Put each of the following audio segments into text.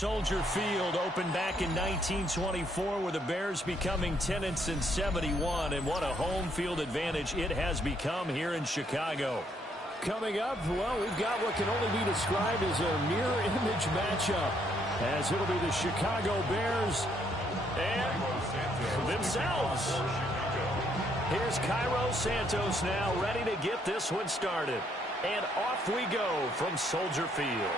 Soldier Field opened back in 1924 with the Bears becoming 10-71, and what a home field advantage it has become here in Chicago. Coming up, well, we've got what can only be described as a mirror image matchup, as it'll be the Chicago Bears and themselves. Here's Cairo Santos now, ready to get this one started. And off we go from Soldier Field.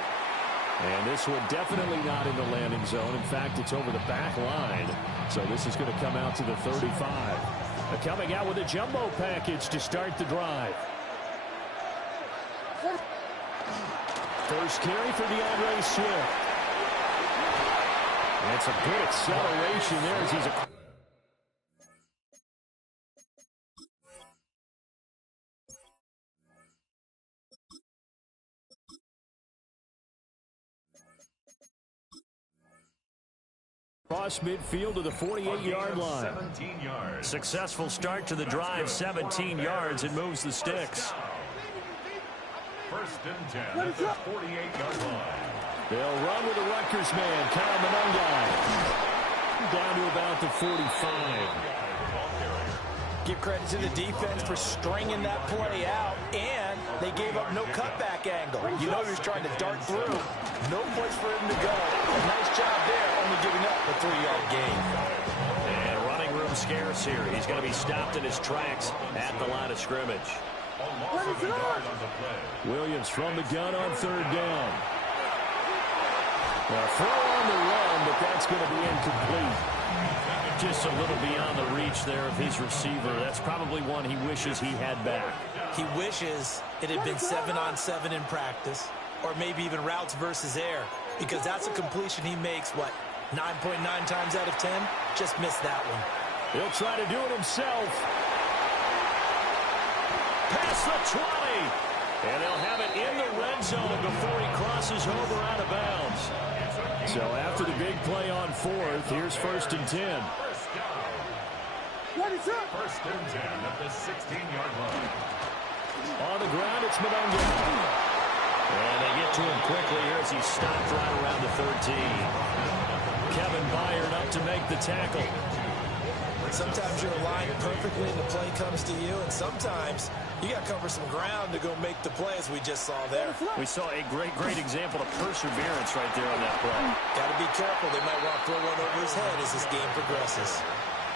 And this one definitely not in the landing zone. In fact, it's over the back line. So this is going to come out to the 35. Coming out with a jumbo package to start the drive. First carry for DeAndre Swift. That's a good acceleration there as he's a... Cross midfield to the 48-yard line. 17 yards. Successful start to the drive, 17 yards, and moves the sticks. First and 10 at the 48-yard line. They'll run with the Rutgers man, Kyle Monongai. Down to about the 45. Give credit to the defense for stringing that play out, and they gave up no cutback angle. You know he was trying to dart through. No place for him to go. Nice job there, only giving up a 3-yard gain. And running room scarce here. He's going to be stopped in his tracks at the line of scrimmage. Williams from the gun on third down. Now throw on the run, but that's going to be incomplete. Just a little beyond the reach there of his receiver. That's probably one he wishes he had back. He wishes it had been 7-on-7 in practice, or maybe even routes versus air, because that's a completion he makes, what, 9.9 times out of 10? Just missed that one. He'll try to do it himself. Past the 20. And they'll have it in the red zone before he crosses over out of bounds. So after the big play on fourth, here's first and 10. First and 10 at the 16-yard line. On the ground, it's Monongai. And they get to him quickly here as he's stopped right around the 13. Kevin Byard up to make the tackle. Sometimes you're aligned perfectly and the play comes to you, and sometimes you got to cover some ground to go make the play, as we just saw there. We saw a great example of perseverance right there on that play. Got to be careful. They might want to throw one over his head as this game progresses.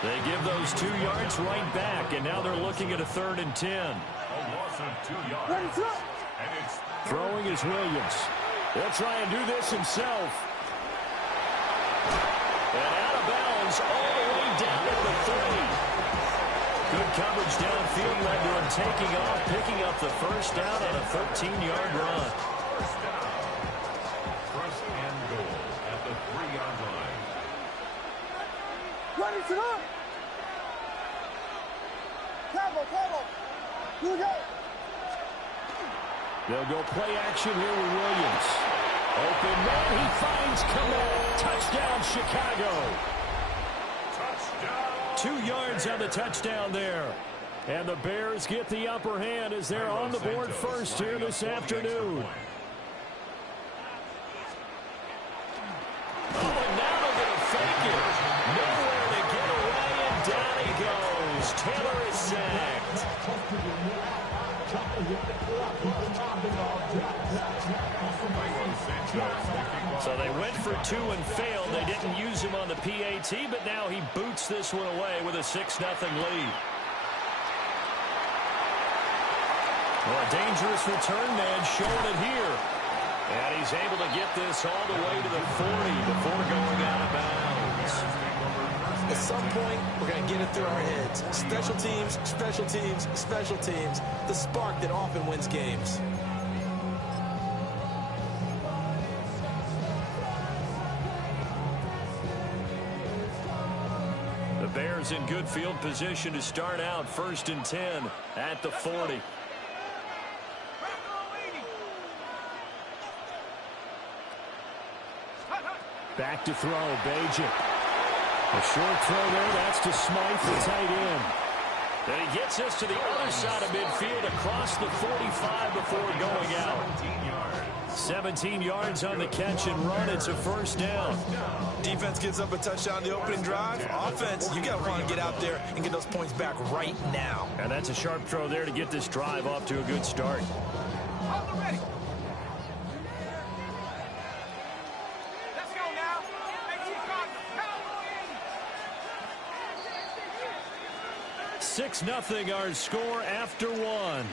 They give those 2 yards right back, and now they're looking at a 3rd and 10. A loss of 2 yards. And it's throwing is Williams. He'll try and do this himself. And out of bounds all the way down at the 30. Good coverage downfield led to him taking off, picking up the first down on a 13-yard run. First and goal at the 3-yard line. Ready to go. Travel. They'll go play action here with Williams. Open man, he finds Kmet. Touchdown, Chicago. Touchdown. 2 yards on the touchdown there. And the Bears get the upper hand as they're on the board first here this afternoon. Oh, and now they're going to fake it. Nowhere to get away, and down he goes. Taylor is sacked. So they went for 2 and failed. They didn't use him on the PAT, but now he boots this one away with a 6-0 lead. Well, a dangerous return man showing it here. And he's able to get this all the way to the 40 before going out of bounds. At some point, we're going to get it through our heads. Special teams, special teams, special teams. The spark that often wins games. The Bears in good field position to start out first and 10 at the 40. Back to throw, Bajan. A short throw there, that's to Smythe, the tight end. And he gets us to the other side of midfield across the 45 before going out. 17 yards. 17 yards on the catch and run. It's a first down. Defense gives up a touchdown the opening drive. Offense, you got to want to get out there and get those points back right now. And that's a sharp throw there to get this drive off to a good start. Ready. Let's go now. 6-0 our score after one.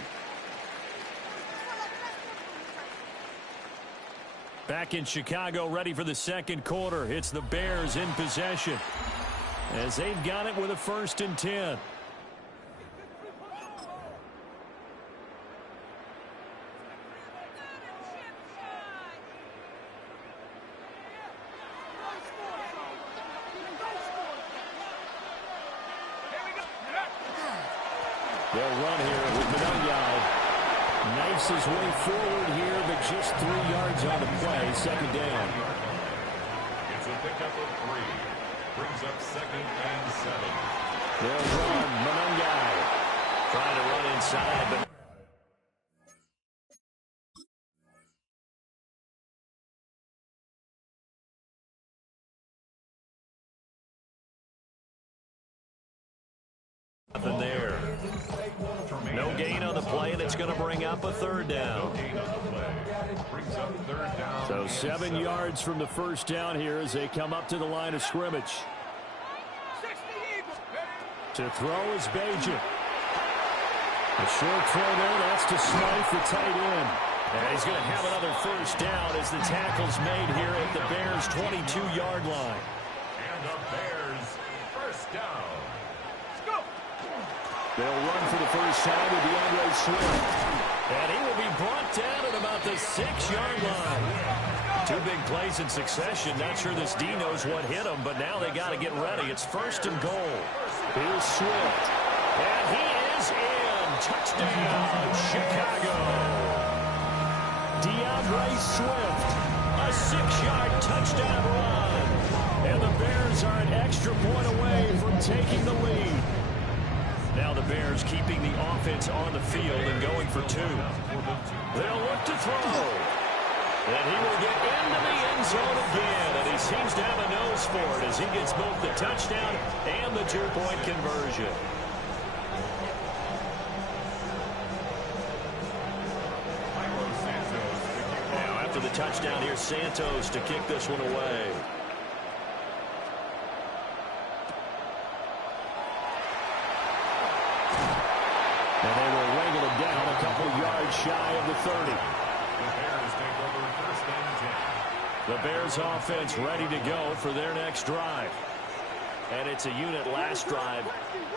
Back in Chicago, ready for the second quarter. It's the Bears in possession as they've got it with a 1st and 10. They'll run here with Madden. Knifes his way forward here, but just 3 yards on the play. 2nd down. It's a pickup of 3. Brings up 2nd and 7. They'll run. Madden trying to run inside, but nothing there. No gain on the play, and it's going to bring up a 3rd down. So 7 yards from the first down here as they come up to the line of scrimmage. To throw is Bajan. A short throw there, that's to Smythe, the tight end. And he's going to have another first down as the tackle's made here at the Bears' 22-yard line. And the Bears first down. They'll run for the first time with DeAndre Swift. And he will be brought down at about the 6-yard line. 2 big plays in succession. Not sure this D knows what hit him, but now they got to get ready. It's 1st and goal. Here's Swift. And he is in. Touchdown, Chicago. DeAndre Swift. A 6-yard touchdown run. And the Bears are an extra point away from taking the lead. Now the Bears keeping the offense on the field and going for 2. They'll look to throw. And he will get into the end zone again. And he seems to have a nose for it as he gets both the touchdown and the 2-point conversion. Now after the touchdown, here's Santos to kick this one away. And they will wrangle it down a couple yards shy of the 30. The Bears take over 1st and 10. The Bears offense ready to go for their next drive. And it's a unit last drive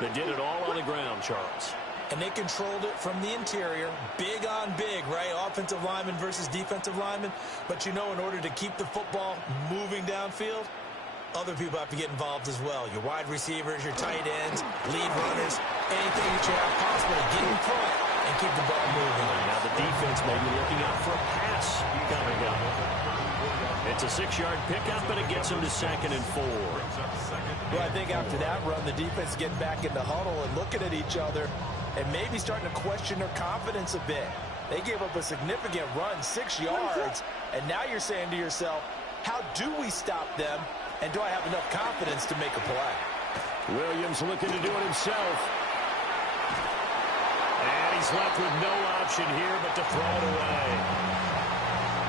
that did it all on the ground, Charles. And they controlled it from the interior. Big on big, right? Offensive lineman versus defensive lineman. But you know, in order to keep the football moving downfield, other people have to get involved as well. Your wide receivers, your tight ends, lead runners, anything that you have possible to get in front and keep the ball moving. Now the defense may be looking out for a pass coming up. It's a 6-yard pickup, but it gets them to 2nd and 4. Well, I think after that run, the defense is getting back in the huddle and looking at each other and maybe starting to question their confidence a bit. They gave up a significant run, 6 yards, and now you're saying to yourself, how do we stop them? And do I have enough confidence to make a play? Williams looking to do it himself. And he's left with no option here but to throw it away.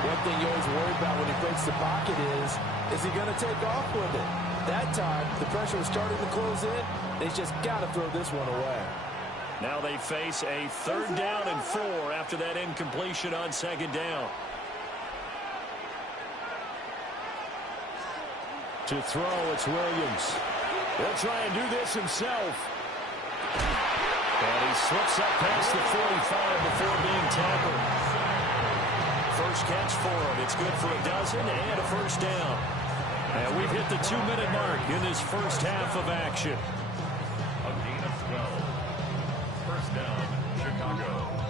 One thing you always worry about when he breaks the pocket is he going to take off with it? That time, the pressure was starting to close in. They just got to throw this one away. Now they face a 3rd down and 4 after that incompletion on 2nd down. To throw, it's Williams. He'll try and do this himself. And he slips up past the 45 before being tackled. First catch for him. It's good for a dozen and a first down. And we've hit the 2-minute mark in this first half of action. A gain of 12. First down, Chicago.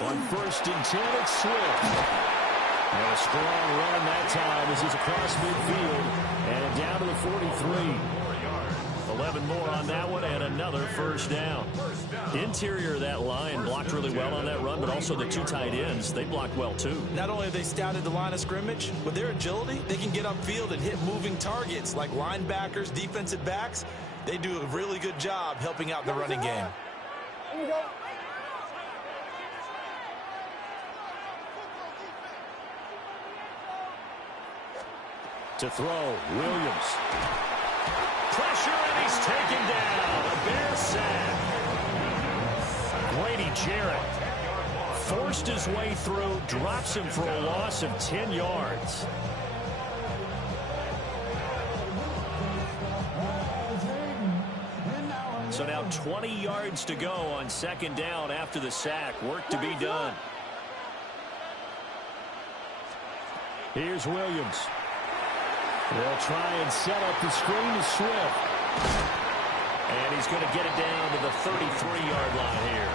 On 1st and 10, it's Swift. And a strong run that time as he's across midfield and down to the 43. 11 more on that one and another first down. Interior of that line blocked really well on that run, but also the two tight ends, they blocked well too. Not only have they scouted the line of scrimmage, with their agility, they can get upfield and hit moving targets like linebackers, defensive backs. They do a really good job helping out the running game. To throw, Williams. Pressure, and he's taken down. A Bear sack. Grady Jarrett forced his way through, drops him for a loss of 10 yards. So now 20 yards to go on second down after the sack. Work to be done. Here's Williams. They'll try and set up the screen to Swift. And he's going to get it down to the 33-yard line here.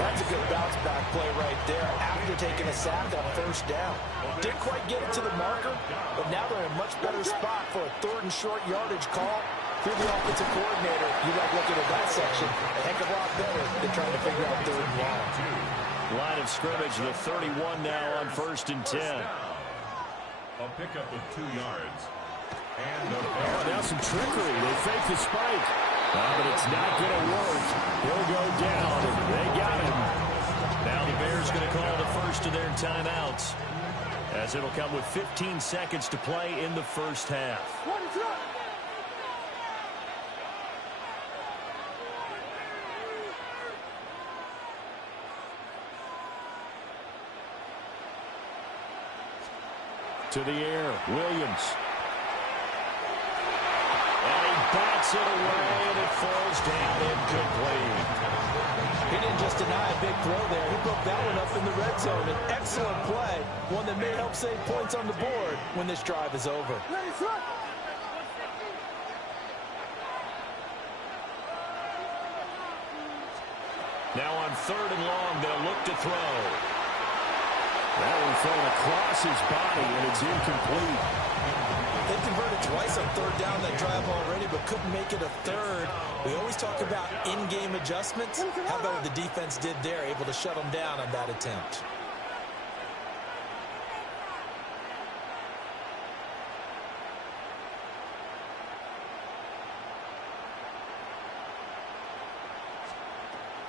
That's a good bounce-back play right there after taking a sack on first down. Didn't quite get it to the marker, but now they're in a much better spot for a third and short yardage call. If you're the offensive coordinator, you like looking at that section a heck of a lot better than trying to figure out third and long. Line of scrimmage, the 31 now on 1st and 10. A pickup of 2 yards. And now some trickery. They fake the spike. But it's not going to work. He'll go down. They got him. Now the Bears going to call the first of their timeouts, as it'll come with 15 seconds to play in the first half. To the air, Williams. And he bats it away, and it falls down incomplete. He didn't just deny a big throw there. He broke that one up in the red zone. An excellent play, one that may help save points on the board when this drive is over. Now on 3rd and long, they'll look to throw. That one thrown across his body, and it's incomplete. They converted twice on 3rd down that drive already, but couldn't make it a 3rd. We always talk about in-game adjustments. How about what the defense did there, able to shut them down on that attempt?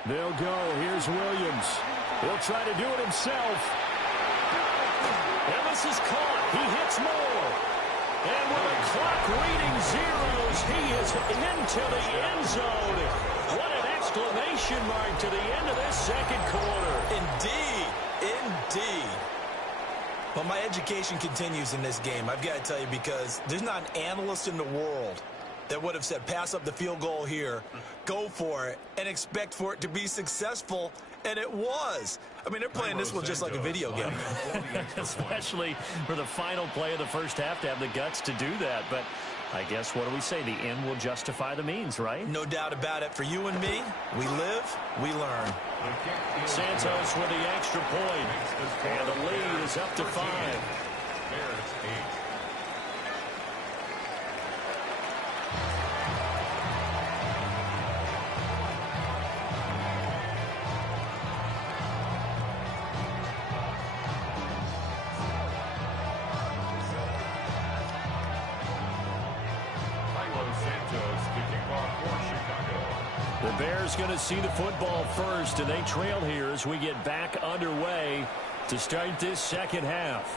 They'll go. Here's Williams. He'll try to do it himself. And this is caught. He hits more. And with the clock reading zeros, he is into the end zone. What an exclamation mark to the end of this second quarter. Indeed. Indeed. Well, my education continues in this game, I've got to tell you, because there's not an analyst in the world that would have said pass up the field goal here, go for it, and expect for it to be successful, and it was. I mean, they're playing this one just like a video game. Especially for the final play of the first half to have the guts to do that. But I guess, what do we say? The end will justify the means, right? No doubt about it. For you and me, we live, we learn. Santos with the extra point, and the lead is up to 5. Bears 8. The Bears going to see the football first, and they trail here as we get back underway to start this second half.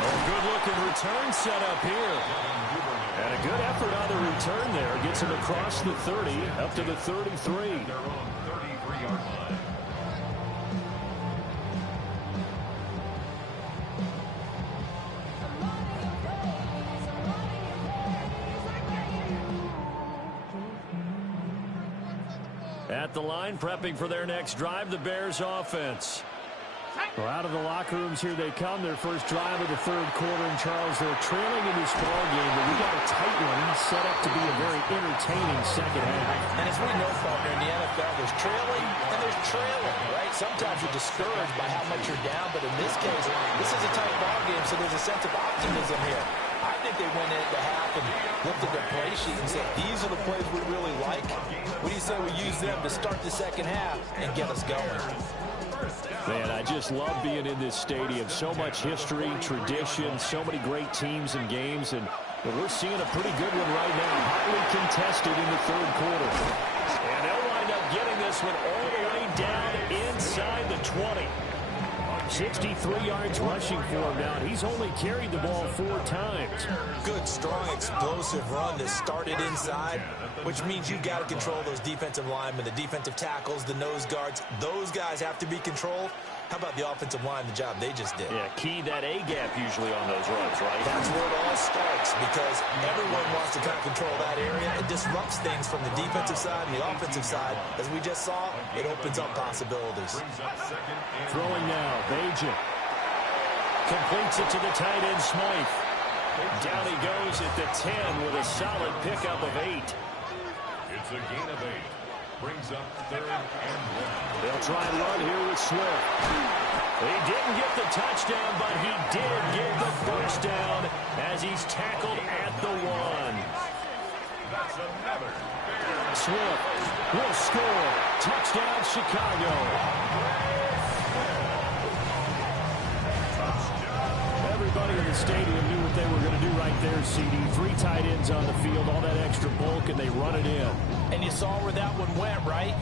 A good-looking return set up here. And a good effort on the return there. Gets him across the 30, up to the 33. Their own 33-yard line. At the line, prepping for their next drive, the Bears offense. Well, out of the locker rooms here they come. Their first drive of the third quarter. And, Charles, they're trailing in this ball game, but we got a tight one set up to be a very entertaining second half. And as we know, partner, in the NFL, there's trailing and there's trailing, right? Sometimes you're discouraged by how much you're down, but in this case, this is a tight ball game, so there's a sense of optimism here. I think they went into half and looked at their play sheet and said, these are the plays we really like. What do you say we use them to start the second half and get us going? Man, I just love being in this stadium. So much history, tradition, so many great teams and games, and we're seeing a pretty good one right now. Hotly contested in the third quarter. And they'll wind up getting this one all the way down inside the 20. 63 yards rushing for him now, and he's only carried the ball 4 times. Good, strong, explosive run that started inside, which means you've got to control those defensive linemen, the defensive tackles, the nose guards. Those guys have to be controlled. How about the offensive line, the job they just did? Yeah, key that A-gap usually on those runs, right? That's where it all starts, because everyone wants to kind of control that area. It disrupts things from the defensive side and the offensive side. As we just saw, it opens up possibilities. Throwing now, Bajan. Completes it to the tight end, Smythe. Down he goes at the 10 with a solid pickup of 8. It's a gain of 8. Brings up 3rd and 1. They'll try and run here with Swift. He didn't get the touchdown, but he did get the first down as he's tackled at the 1. That's another. Swift will score. Touchdown, Chicago. Everybody in the stadium knew what they were going to do right there, CD. 3 tight ends on the field, all that extra bulk, and they run it in. And you saw where that one went, right?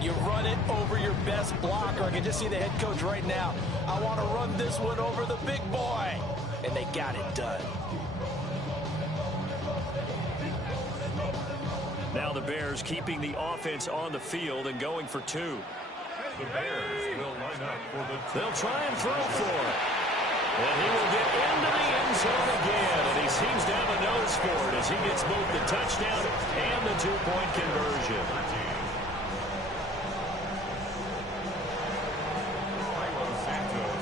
You run it over your best blocker. I can just see the head coach right now. I want to run this one over the big boy. And they got it done. Now the Bears keeping the offense on the field and going for 2. The Bears will line up for the 2. They'll try and throw for it. And he will get into the end zone again. And he seems to have a nose for it as he gets both the touchdown and the 2-point conversion.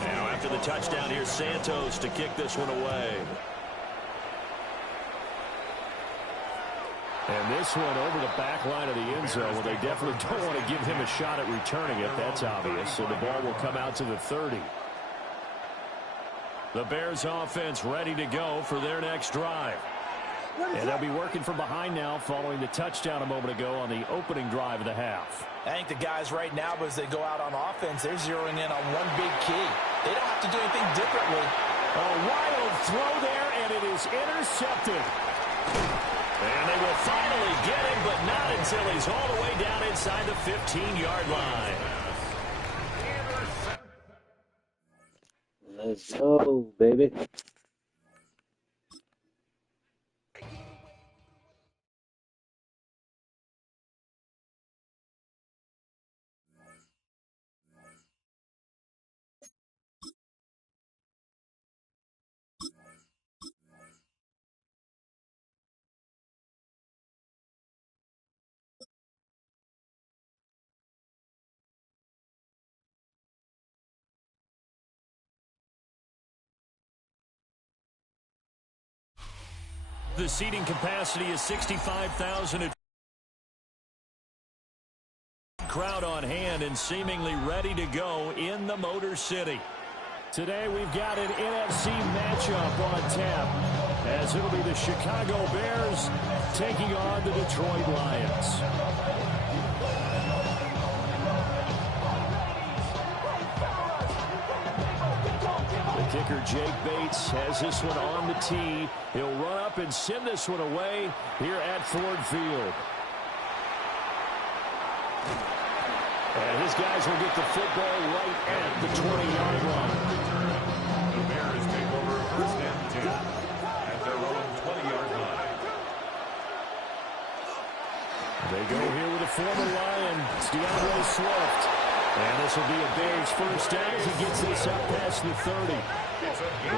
Now after the touchdown, here's Santos to kick this one away. And this one over the back line of the end zone. Well, they definitely don't want to give him a shot at returning it. That's obvious. So the ball will come out to the 30. The Bears offense ready to go for their next drive. And they'll be working from behind now following the touchdown a moment ago on the opening drive of the half. I think the guys right now, as they go out on offense, they're zeroing in on one big key. They don't have to do anything differently. A wild throw there, and it is intercepted. And they will finally get him, but not until he's all the way down inside the 15-yard line. Let's go, baby. The seating capacity is 65,000. Crowd on hand and seemingly ready to go in the Motor City. Today we've got an NFC matchup on tap, as it'll be the Chicago Bears taking on the Detroit Lions. The kicker, Jake Bates, has this one on the tee. He'll run up and send this one away here at Ford Field. And his guys will get the football right at the 20-yard line. The Bears take over 1st and 10 at their own 20-yard line. They go here with a former Lion, DeAndre Swift. And this will be a Bears first down as he gets this up past the 30.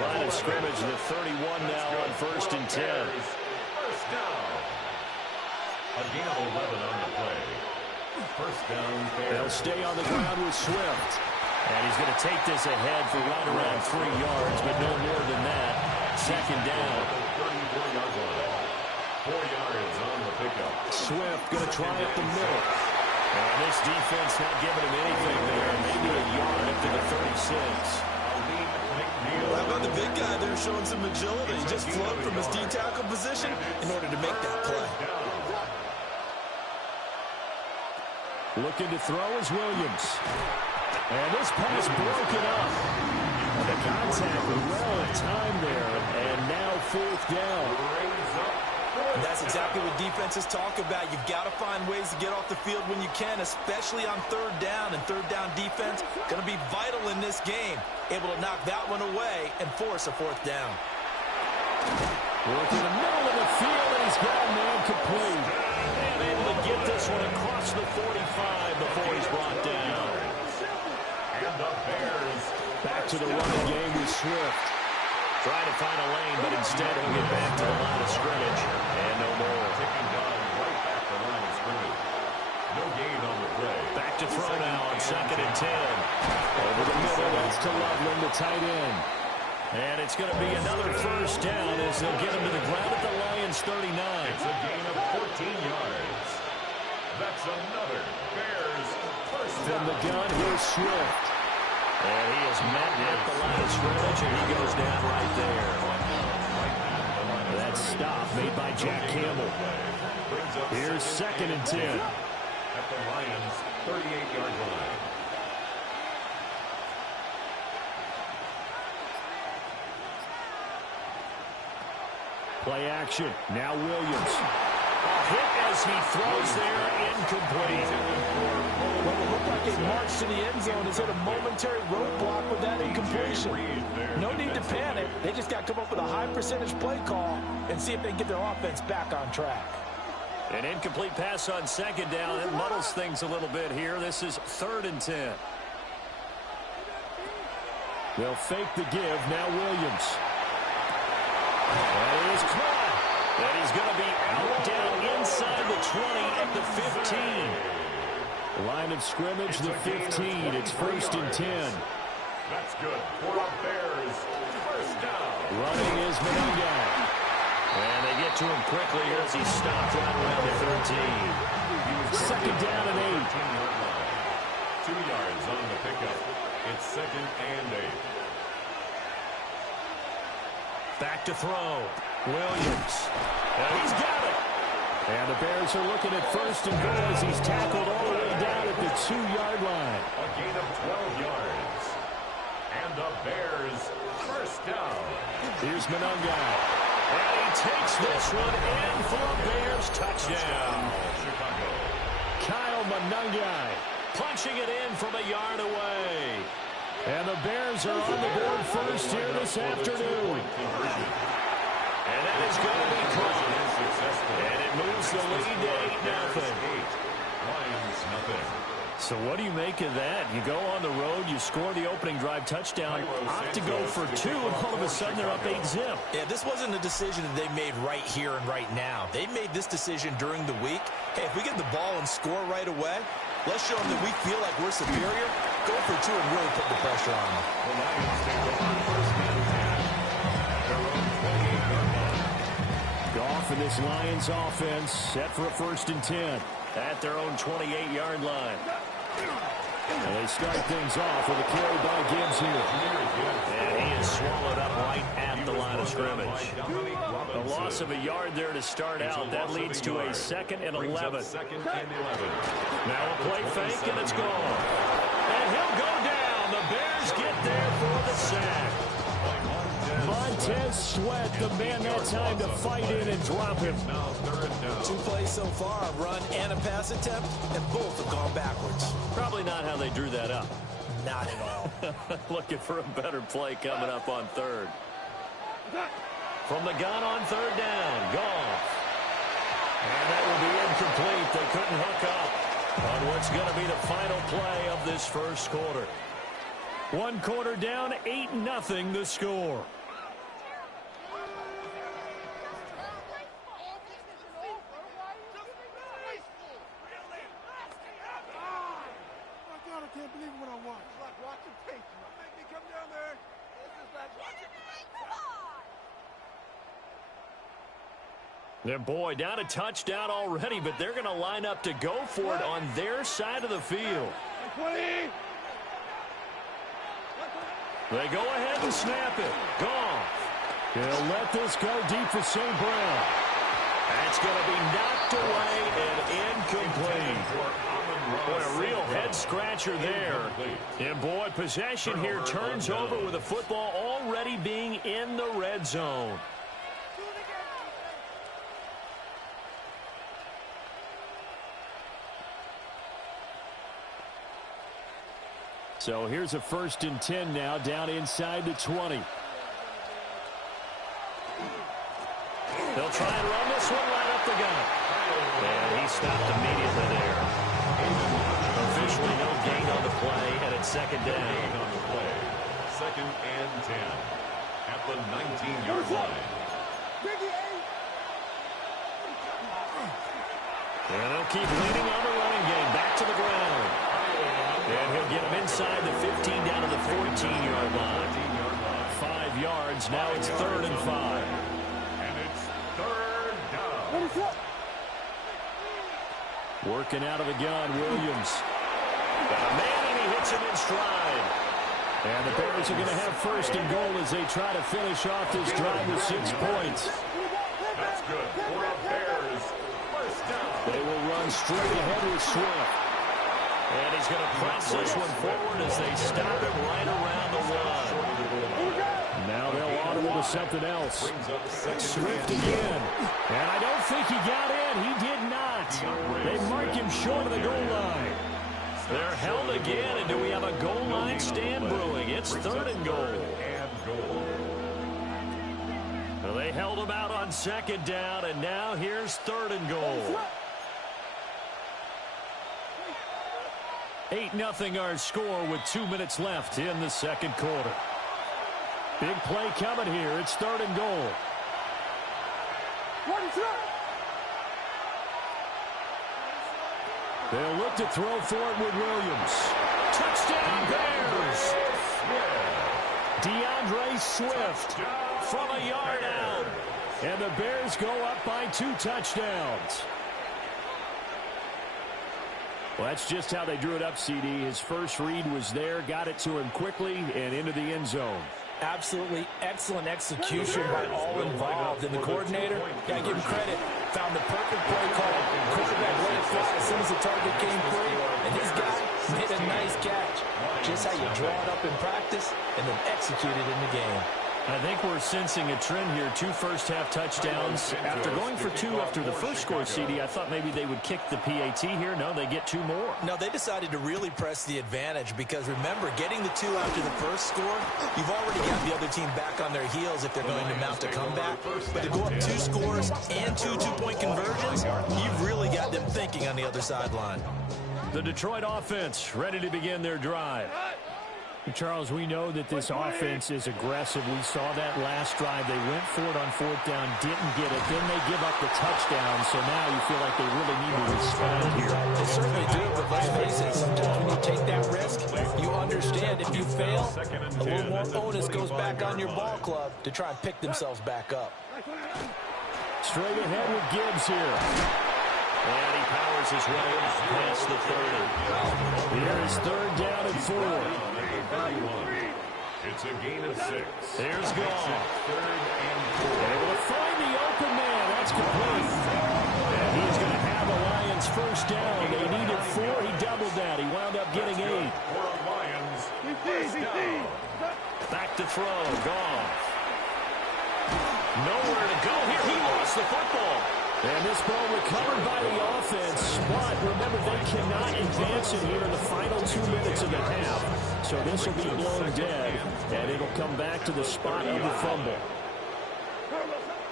Line of scrimmage, the 31 now on 1st and 10. First down. A gain of 11 on the play. First down. They'll stay on the ground with Swift. And he's going to take this ahead for right around 3 yards, but no more than that. Second down. 34-yard line. 4 yards on the pickup. Swift going to try up the middle. And this defense not giving him anything there. Maybe a yard up to the 36. How about the big guy there showing some agility? He just floated from his D-tackle position in order to make that play. Looking to throw is Williams. And this pass broken up. The contact well in time there. And now 4th down. And that's exactly what defenses talk about. You've got to find ways to get off the field when you can, especially on 3rd down. And 3rd down defense going to be vital in this game. Able to knock that one away and force a 4th down. Work in the middle of the field, and he's got a man complete. And able to get this one across the 45 before he's brought down. And the Bears. Back to the running game with Swift. Trying to find a lane, but instead he'll get back to the line of scrimmage. And no more. Taking down right back to the line of scrimmage. No gain on the play. Back to throw now on 2nd and 10. Over the middle, that's to Loveland, the tight end. And it's going to be another 1st down as they'll get him to the ground at the Lions' 39. It's a gain of 14 yards. That's another Bears 1st down. From the gun, here's Swift. And he is met at the line of scrimmage, and he goes down right there. That stop made by Jack Campbell. Here's 2nd and 10. At the Lions' 38-yard line. Play action. Now Williams. A hit as he throws there, incomplete. Well, it looked like they marched to the end zone. Has hit a momentary roadblock with that incompletion. No need to panic. They just got to come up with a high percentage play call and see if they can get their offense back on track. An incomplete pass on 2nd down. It muddles things a little bit here. This is 3rd and 10. They'll fake the give. Now Williams. And it is caught. And he's going to be out down inside the 20 at the 15. Line of scrimmage, the 15. It's 1st and 10. That's good for the Bears. 1st down. Running is Mononga. And they get to him quickly here as he stopped right around the 13. 2nd down and 8. 2 yards on the pickup. It's 2nd and 8. Back to throw. Williams. And he's got it. And the Bears are looking at 1st and goal as he's tackled all the way down at the 2-yard line. A gain of 12 yards. And the Bears 1st down. Here's Mononga. And he takes this one in for a Bears touchdown. Chicago. Kyle Mononga punching it in from a yard away. And the Bears are on the board first here this afternoon. And that is going to be caught. And it moves the lead to 8-0. Lions nothing. So what do you make of that? You go on the road, you score the opening drive touchdown, opt to go for 2, and all of a sudden they're up 8-zip. Yeah, this wasn't a decision that they made right here and right now. They made this decision during the week. Hey, if we get the ball and score right away, let's show them that we feel like we're superior. Go for 2 and really put the pressure on them. The Lions take over 1st and 10. Their own 28-yard line. Goff and this Lions offense set for a 1st and 10 at their own 28-yard line. And they start things off with a carry by Gibbs here. And he is swallowed up right at the line of scrimmage. A loss of a yard there to start out. That leads to a 2nd and 11. 2nd and 11. Now a play fake, and it's gone. And he'll go down. The Bears get there for the sack. Montez Sweat, the man that time to fight in and drop him. Now 3rd down. 2 plays so far, a run and a pass attempt, and both have gone backwards. Probably not how they drew that up. Not at all. Looking for a better play coming up on 3rd. From the gun on 3rd down, Goff. And that will be incomplete. They couldn't hook up on what's going to be the final play of this 1st quarter. 1 quarter down, 8-0 the score. I can't believe what I watched. And boy, down a touchdown already, but they're going to line up to go for it on their side of the field. They go ahead and snap it. Goff. He'll let this go deep for St. Brown. That's going to be knocked away and incomplete. Boy, a real head-scratcher there. And, boy, possession here turns over with the football already being in the red zone. So here's a 1st and 10 now, down inside the 20. They'll try and run this one right up the gut. And he stopped immediately there. Officially no gain on the play, and it's 2nd down. On the play. 2nd and 10 at the 19-yard line. And they'll keep leaning on the running game. Back to the ground. And he'll get him inside the 15 down to the 14-yard line. 5 yards. Now it's 3rd and 5. And it's 3rd down. Working out of the gun, Williams. Got a man, and he hits him in stride. And the Bears are going to have 1st and goal as they try to finish off this drive with 6 points. That's good for the Bears. 1st down. They will run straight ahead with Swift. And he's going to press this one forward as they stop it right around the 1. Now they'll audible to something else. Swift again. And I don't think he got in. He did not. They mark him short of the goal line. They're held again, and do we have a goal line stand brewing? It's 3rd and goal. Well, they held him out on 2nd down, and now here's 3rd and goal. 8-0 our score with 2 minutes left in the 2nd quarter. Big play coming here. It's 3rd and goal. They'll look to throw for it with Williams. Touchdown, Bears! DeAndre Swift from a yard out. And the Bears go up by 2 touchdowns. Well, that's just how they drew it up, CD. His first read was there, got it to him quickly, and into the end zone. Absolutely excellent execution by all involved. And the coordinator, got to give him credit, found the perfect play call. Quarterback let it fly as soon as the target came free. And this guy made a nice catch. Just how you draw it up in practice and then execute it in the game. I think we're sensing a trend here. 2 first-half touchdowns. After going for 2 after the first score, CD, I thought maybe they would kick the PAT here. No, they get 2 more. No, they decided to really press the advantage because, remember, getting the 2 after the first score, you've already got the other team back on their heels if they're going to mount a comeback. But to go up 2 scores and 2 two-point conversions, you've really got them thinking on the other sideline. The Detroit offense ready to begin their drive. Charles, we know that this offense is aggressive. We saw that last drive. They went for it on 4th down, didn't get it. Then they give up the touchdown. So now you feel like they really need to respond here. They certainly do, but let's face it, sometimes when you take that risk, you understand if you fail, a little more onus goes back on your ball club to try and pick themselves back up. Straight ahead with Gibbs here. And he powers his way past the 30. Here is 3rd down and 4. It's a gain of 6. There's Goff. 3rd and 4. Able to find the open man. That's complete. And he's going to have the Lions 1st down. They needed 4. He doubled that. He wound up getting 8. For the Lions. 1st down. Back to throw. Goff. Nowhere to go here. He lost the football. And this ball recovered by the offense. But remember, they cannot advance it here in the final 2 minutes of the half. So this will be blown dead. And it'll come back to the spot of the fumble.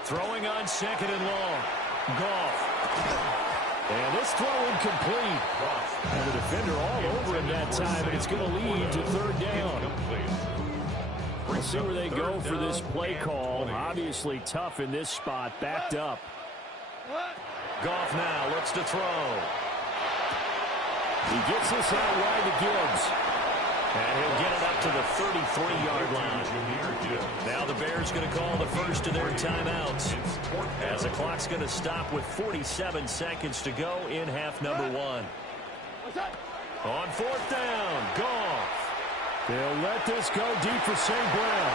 Throwing on 2nd and long. Goff. And this throw incomplete. And the defender all over him that time. And it's going to lead to 3rd down. We'll see where they go for this play call. Obviously tough in this spot. Backed up. Goff now looks to throw. He gets this out wide to Gibbs. And he'll get it up to the 33-yard line. Now the Bears going to call the first of their timeouts. As a clock's going to stop with 47 seconds to go in half number one. On fourth down, Goff. They'll let this go deep for St. Brown.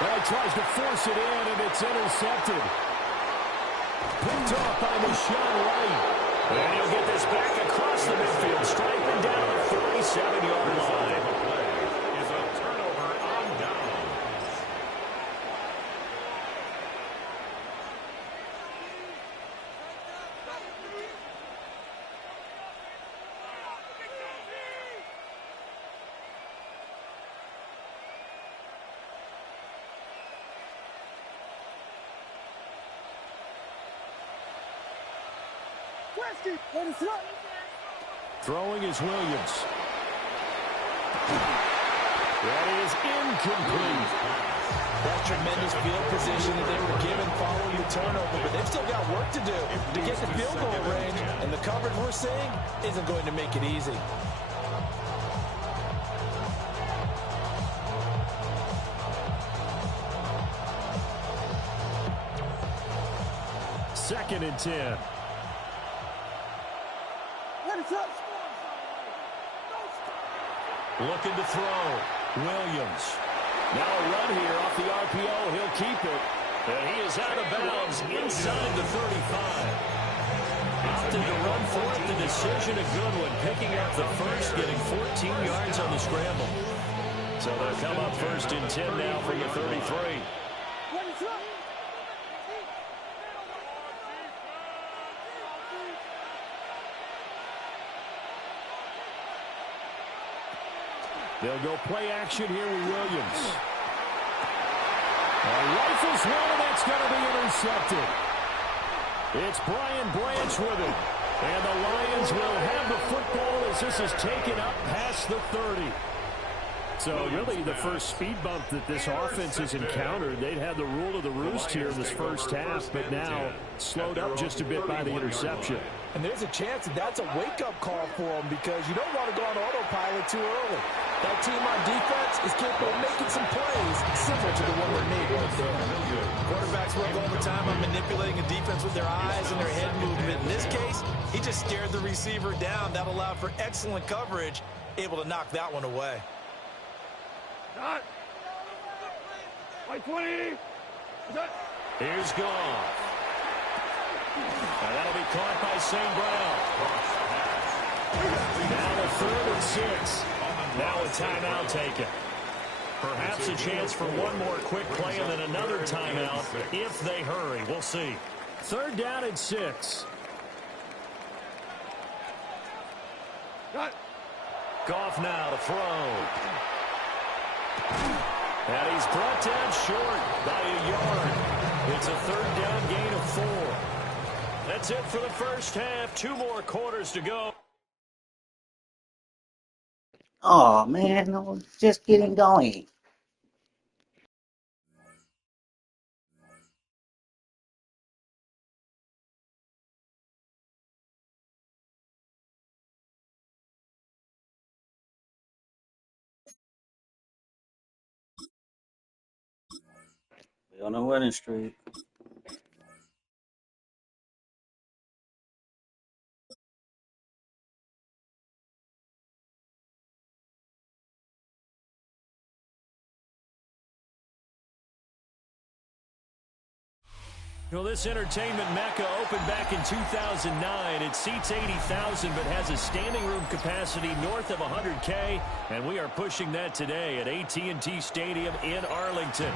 Well, he tries to force it in, and it's intercepted. Picked off by Deshaun Wright. And he'll get this back across the midfield, striking down the 37-yard line. Is a turnover on down. Throwing is Williams. That is incomplete. That tremendous field position that they were given following the turnover, but they've still got work to do to get the field goal range, and the coverage we're seeing isn't going to make it easy. Second and 10. Looking to throw. Williams. Now a run here off the RPO. He'll keep it. And he is out of bounds inside the 35. Opted to run for it. The decision a good one. Picking up the first, getting 14 yards on the scramble. So they'll come up first and 10 now from the 33. They'll go play action here with Williams. Rifles one, that's going to be intercepted. It's Brian Branch with it. And the Lions will have the football as this is taken up past the 30. So really the first speed bump that this offense has encountered. They'd had the rule of the roost here in this first half, but now slowed up just a bit by the interception. And there's a chance that that's a wake-up call for them because you don't want to go on autopilot too early. That team on defense is capable of making some plays similar to the one they made right there. Quarterbacks work all the time on manipulating a defense with their eyes and their head movement. In this case, he just stared the receiver down. That allowed for excellent coverage, able to knock that one away. Here's Goff. And that'll be caught by St. Brown. Now the 3rd and 6. Now a timeout taken. Perhaps a chance for one more quick play and then another timeout if they hurry. We'll see. 3rd down and 6. Goff now to throw. And he's brought down short by a yard. It's a 3rd down gain of 4. That's it for the first half. 2 more quarters to go. Oh, man, I was just getting going. We're on a winning streak. Well, this entertainment mecca opened back in 2009. It seats 80,000 but has a standing room capacity north of 100K, and we are pushing that today at AT&T Stadium in Arlington.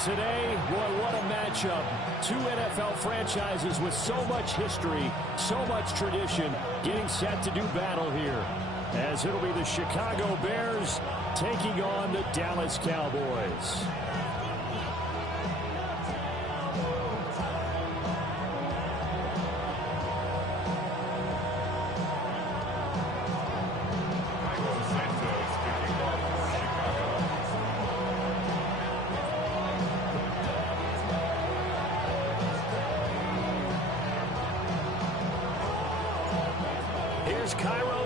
Today, boy, what a matchup. 2 NFL franchises with so much history, so much tradition, getting set to do battle here. As it'll be the Chicago Bears taking on the Dallas Cowboys.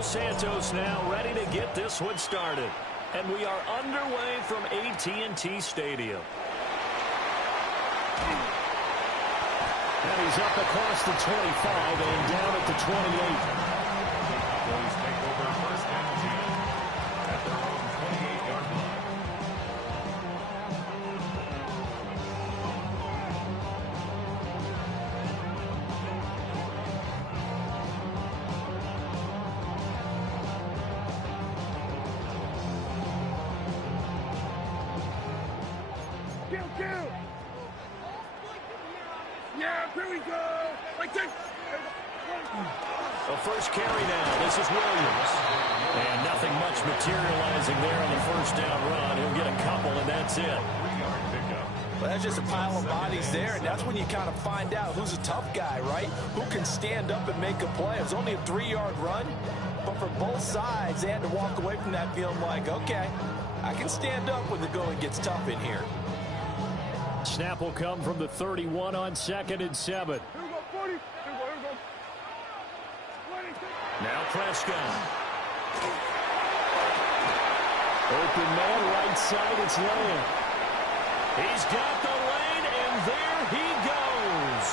Santos now ready to get this one started. And we are underway from AT&T Stadium. And he's up across the 25 and down at the 28. Cowboys take over first and 10 at their own 28-yard line. A first carry now. This is Williams. And nothing much materializing there on the first down run. He'll get a couple, and that's it. 3-yard pickup. Well, that's just a pile of bodies there, and that's when you kind of find out who's a tough guy, right? Who can stand up and make a play. It was only a 3-yard run, but for both sides, they had to walk away from that feeling like, okay, I can stand up when the going gets tough in here. Snap will come from the 31 on 2nd and 7. Now Prescott. Open man, right side, it's Lamb. He's got the lane, and there he goes.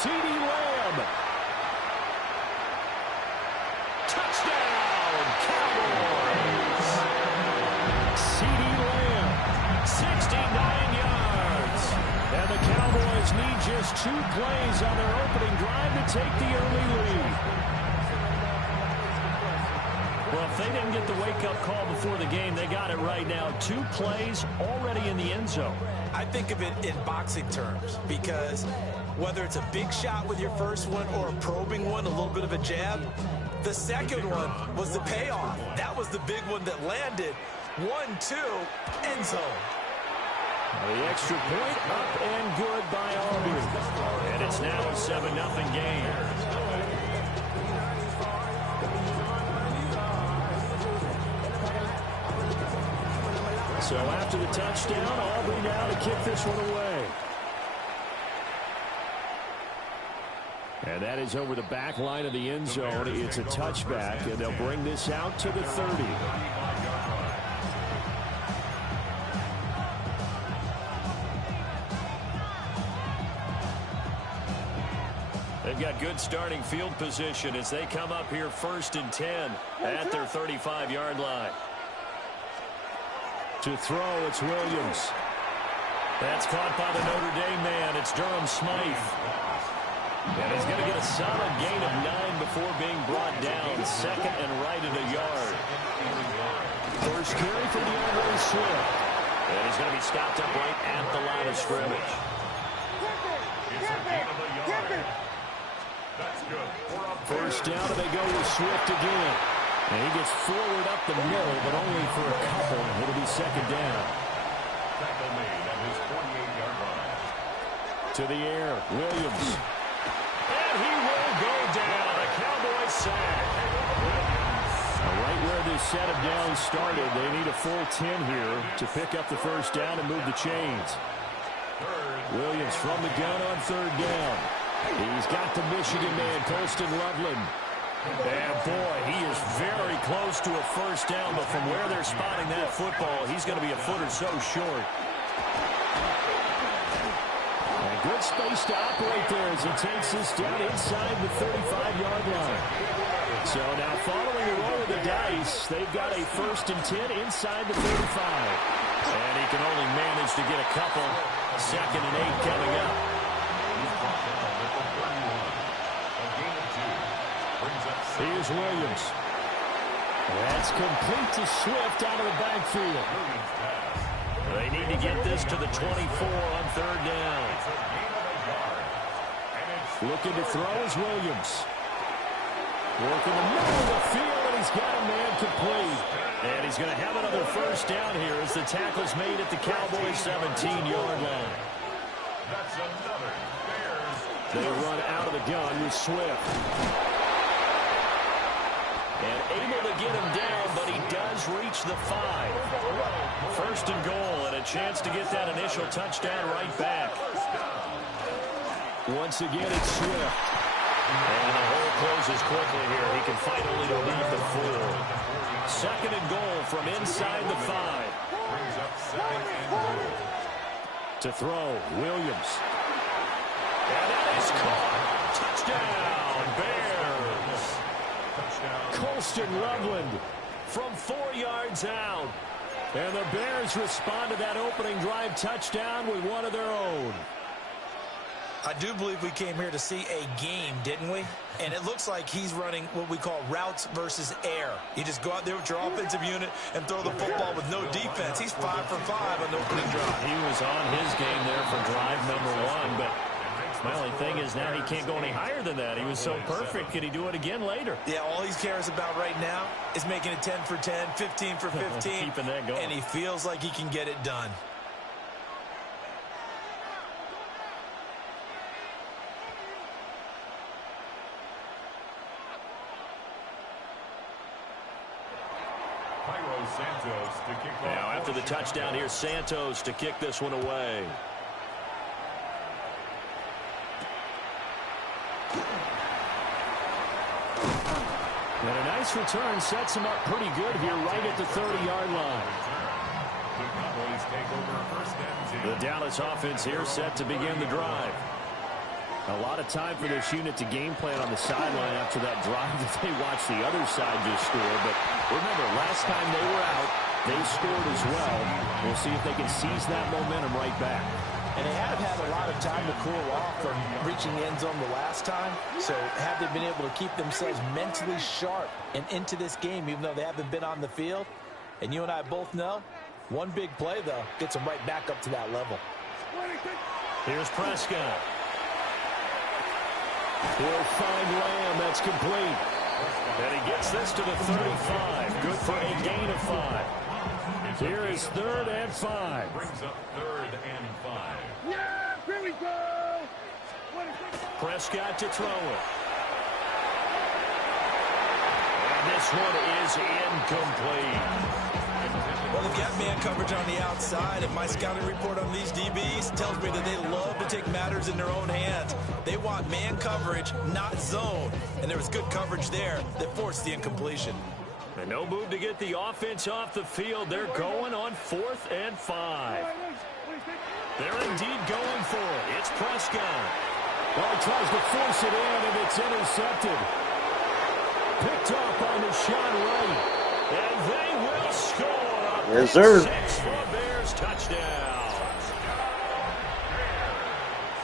CeeDee Lamb. Touchdown, Cowboys. CeeDee Lamb. 69 yards. And the Cowboys need just 2 plays on their opening drive to take the early lead. Well, if they didn't get the wake-up call before the game, they got it right now. 2 plays already in the end zone. I think of it in boxing terms because whether it's a big shot with your first one or a probing one, a little bit of a jab, the second one was the payoff. That was the big one that landed. 1-2, end zone. The extra point up and good by Auburn. And it's now a 7-0 game. So after the touchdown, Aubrey now to kick this one away. And that is over the back line of the end zone. It's a touchback, and they'll bring this out to the 30. They've got good starting field position as they come up here 1st and 10 at their 35-yard line. To throw, it's Williams. That's caught by the Notre Dame man. It's Durham Smythe. And he's going to get a solid gain of 9 before being brought down. 2nd and right at a yard. First carry for DeAndre Swift. And he's going to be stopped up right at the line of scrimmage. It's a gain of a yard. That's good. First down, and they go with Swift again. And he gets forward up the middle, but only for a couple. It'll be 2nd down. Tackle made at his 48-yard line. To the air, Williams. And he will go down. A Cowboy sack. Right where this set of downs started, they need a full 10 here to pick up the first down and move the chains. Williams from the gun on 3rd down. He's got the Michigan man, Colston Loveland. And boy, he is very close to a first down, but from where they're spotting that football, he's going to be a foot or so short. And good space to operate there as he takes this down inside the 35-yard line. So now following the roll of the dice, they've got a 1st and 10 inside the 35. And he can only manage to get a couple. 2nd and 8 coming up. Here's Williams. That's complete to Swift out of the backfield. They need to get this to the 24 on 3rd down. Looking to throw is Williams. Working the middle of the field, and he's got a man complete. And he's going to have another first down here as the tackle's made at the Cowboys' 17-yard line. That's another Bears. They run out of the gun with Swift. And able to get him down, but he does reach the 5. 1st and goal, and a chance to get that initial touchdown right back. Once again, it's Swift. And the hole closes quickly here. He can fight only to about the 4. 2nd and goal from inside the 5. To throw, Williams. And that He's caught. Touchdown, Bears. Colston Loveland from 4 yards out. And the Bears respond to that opening drive touchdown with one of their own. I do believe we came here to see a game, didn't we? And it looks like he's running what we call routes versus air. You just go out there with your offensive unit and throw the football with no defense. He's 5 for 5 on the opening drive. He was on his game there for drive number 1, but my only thing is now he can't go any higher than that. He was so perfect. Can he do it again later? Yeah, all he cares about right now is making it 10 for 10, 15 for 15. Keeping that going. And he feels like he can get it done. Now after the touchdown, here's Santos to kick this one away. And a nice return sets him up pretty good here right at the 30-yard line. The Dallas offense here set to begin the drive. A lot of time for this unit to game plan on the sideline after that drive that they watched the other side just score. But remember, last time they were out, they scored as well. We'll see if they can seize that momentum right back. And they have had a lot of time to cool off from reaching the end zone the last time. So have they been able to keep themselves mentally sharp and into this game, even though they haven't been on the field? And you and I both know, one big play, though, gets them right back up to that level. Here's Prescott. He'll find Lamb. That's complete. And he gets this to the 35. Good for a gain of 5. Here is 3rd and 5. Brings up 3rd and 5. Yeah, here we go. Prescott to throw it. And this one is incomplete. Well, they've got man coverage on the outside, and my scouting report on these DBs tells me that they love to take matters in their own hands. They want man coverage, not zone. And there was good coverage there that forced the incompletion. And no move to get the offense off the field. They're going on 4th and 5. They're indeed going for it. It's Prescott. Well, he tries to force it in, and it's intercepted. Picked up on the shot right. And they will score. Yes, sir. 6 for a Bears touchdown.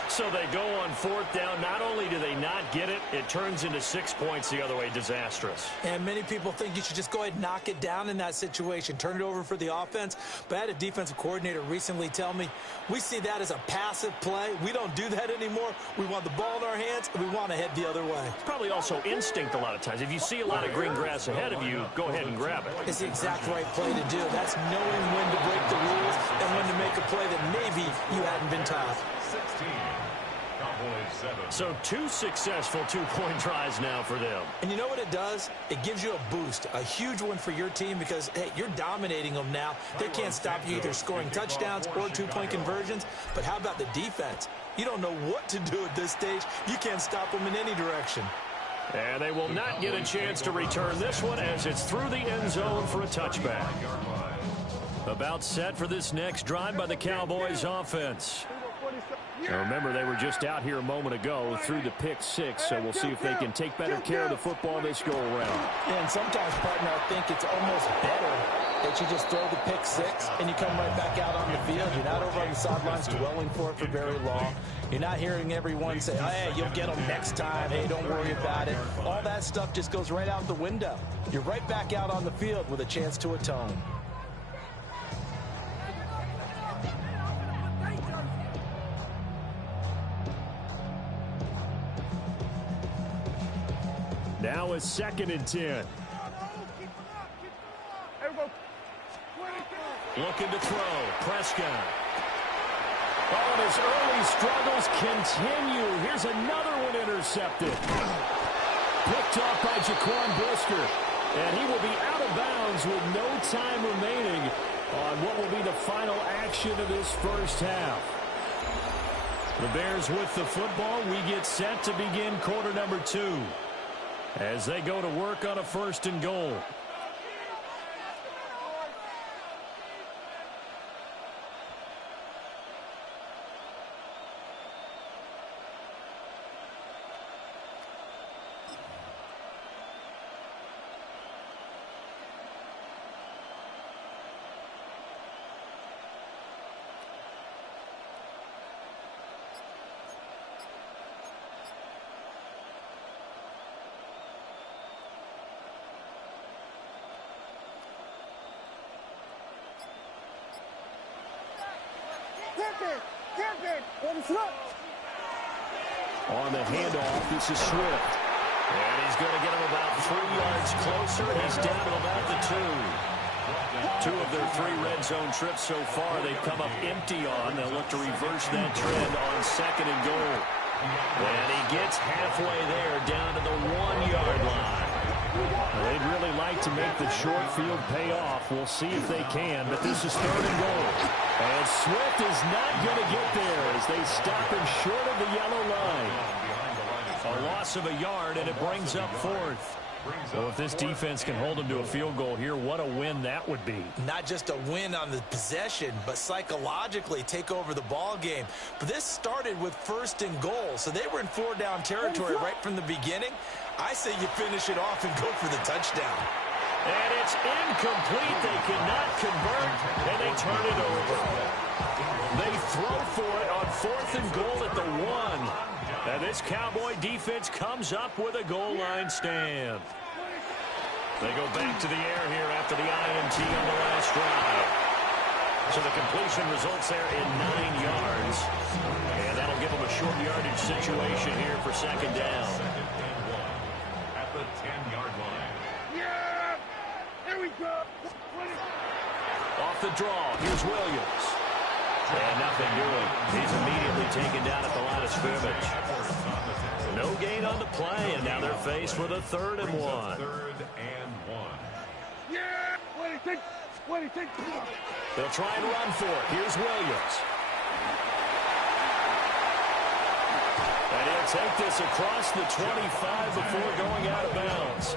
So they go on 4th down. Not only do they not get it, it turns into 6 points the other way. Disastrous. And many people think you should just go ahead and knock it down in that situation. Turn it over for the offense. But I had a defensive coordinator recently tell me, we see that as a passive play. We don't do that anymore. We want the ball in our hands, and we want to head the other way. It's probably also instinct a lot of times. If you see a lot of green grass ahead of you, go ahead and grab it. It's the exact right play to do. That's knowing when to break the rules and when to make a play that maybe you hadn't been taught. 16. So 2 successful 2-point tries now for them. And you know what it does? It gives you a boost, a huge one for your team because, hey, you're dominating them now. They can't stop you either scoring touchdowns or 2-point conversions. But how about the defense? You don't know what to do at this stage. You can't stop them in any direction. And they will not get a chance to return this one as it's through the end zone for a touchback. About set for this next drive by the Cowboys offense. Now remember, they were just out here a moment ago through the pick 6, so we'll see if they can take better care of the football this go-around. And sometimes, partner, I think it's almost better that you just throw the pick 6 and you come right back out on the field. You're not over on the sidelines dwelling for it for very long. You're not hearing everyone say, hey, you'll get them next time. Hey, don't worry about it. All that stuff just goes right out the window. You're right back out on the field with a chance to atone. Now it's 2nd and 10. Looking to throw. Prescott. Oh, and his early struggles continue. Here's another one intercepted. Picked up by Jaquan Brisker. And he will be out of bounds with no time remaining on what will be the final action of this first half. The Bears with the football. We get set to begin quarter number 2. As they go to work on a 1st and goal. On the handoff, this is Swift. And he's going to get him about 3 yards closer. He's down to about the 2. 2 of their 3 red zone trips so far they've come up empty on. They'll look to reverse that trend on 2nd and goal. And he gets halfway there, down to the 1-yard line. They'd really like to make the short field pay off. We'll see if they can, but this is 3rd and goal. And Swift is not going to get there as they stop him short of the yellow line. A loss of a yard, and it brings up 4th. Well, if this defense can hold them to a field goal here, what a win that would be. Not just a win on the possession, but psychologically take over the ball game. But this started with 1st and goal, so they were in 4-down territory right from the beginning. I say you finish it off and go for the touchdown. And it's incomplete. They cannot convert, and they turn it over. They throw for it on 4th and goal at the 1. And this Cowboy defense comes up with a goal line stand. They go back to the air here after the INT on the last drive. So the completion results there in 9 yards. And that'll give them a short yardage situation here for 2nd down. At the 10-yard line. Yeah! Here we go! Off the draw, here's Williams. And nothing doing. He's immediately taken down at the line of scrimmage. No gain on the play, and now they're faced with a 3rd and 1. 3rd and 1. Yeah! 26! They'll try and run for it. Here's Williams. And he'll take this across the 25 before going out of bounds.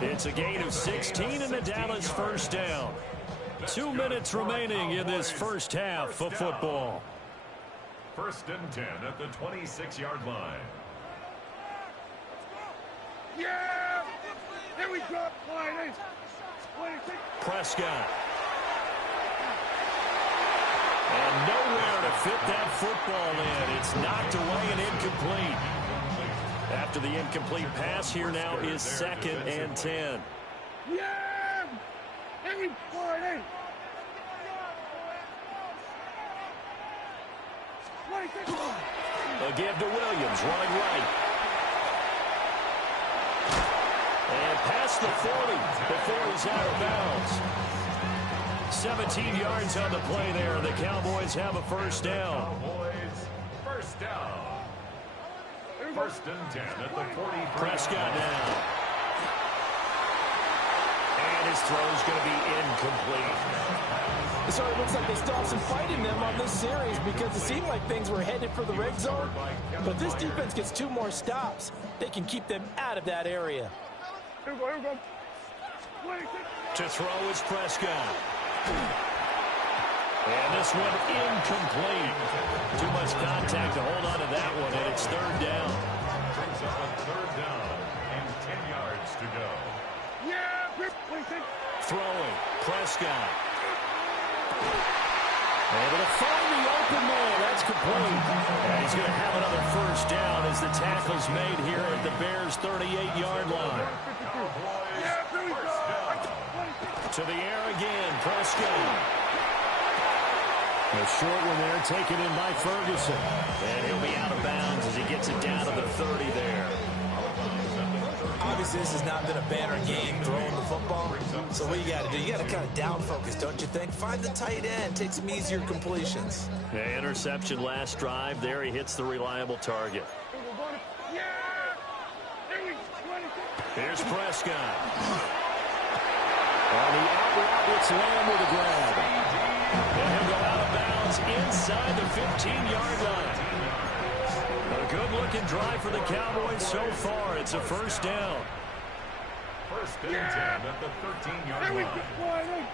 It's a gain of 16 and the Dallas 1st down. 2 minutes remaining in this first half of football. 1st and 10 at the 26-yard line. Yeah! Here we go! 26! Prescott. And nowhere to fit that football in. It's knocked away and incomplete. After the incomplete pass, here now is 2nd and 10. Yeah! Here we go! A give to Williams, running right. And past the 40 before he's out of bounds. 17 yards on the play there. The Cowboys have a 1st down. Cowboys, 1st down. 1st and 10 at the 40. Prescott now. And his throw's going to be incomplete. So it looks like they still have some fight in them on this series because it seemed like things were headed for the red zone. But this defense gets 2 more stops. They can keep them out of that area. Here we go. To throw is Prescott. And this one incomplete. Too much contact to hold on to that one, and it's 3rd down. Brings up a 3rd down and 10 yards to go. Yeah! Throwing, Prescott. Able to find the open man. That's complete. And he's going to have another 1st down as the tackle's made here at the Bears' 38-yard line. To the air again, Prescott. A short one there taken in by Ferguson. And he'll be out of bounds as he gets it down to the 30 there. Obviously, this has not been a banner game throwing the football. So what you got to do, you got to kind of down focus, don't you think? Find the tight end, take some easier completions. Yeah, interception last drive. There he hits the reliable target. Here's Prescott. On the out route, it's Lamb with a grab. And he'll go out of bounds inside the 15-yard line. A good-looking drive for the Cowboys so far. It's a 1st down. 1st and 10 at the 13-yard line.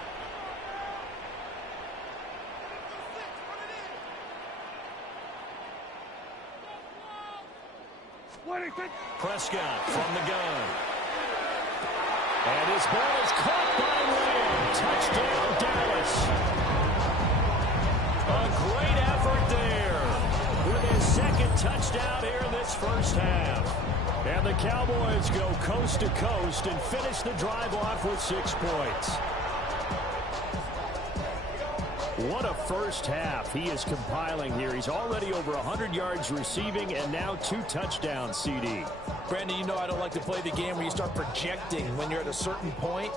Prescott from the gun. And his ball is caught by Lamb. Touchdown, Dallas. A great effort there with his 2nd touchdown here in this first half. And the Cowboys go coast to coast and finish the drive off with 6 points. What a first half he is compiling here. He's already over 100 yards receiving and now 2 touchdowns, CD. Brandon, you know I don't like to play the game where you start projecting when you're at a certain point.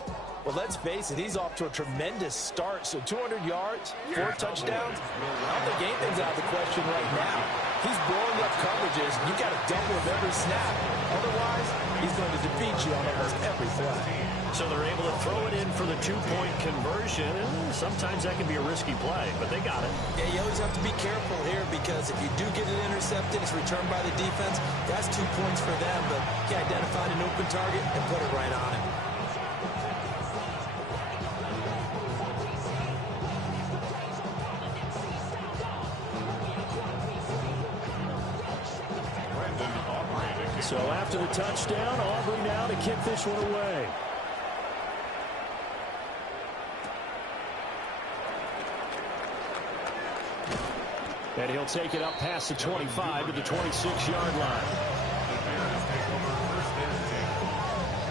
Well, let's face it, he's off to a tremendous start. So 200 yards, 4 touchdowns. I don't think anything's out of the question right now. He's blowing up coverages. You got to double him every snap. Otherwise, he's going to defeat you on almost every play. So they're able to throw it in for the 2-point conversion. Sometimes that can be a risky play, but they got it. Yeah, you always have to be careful here because if you do get it intercepted, it's returned by the defense. That's 2 points for them, but he identified an open target and put it right on him. So after the touchdown, Aubrey now to kick this one away. And he'll take it up past the 25 to the 26-yard line. The Bears take over first and 10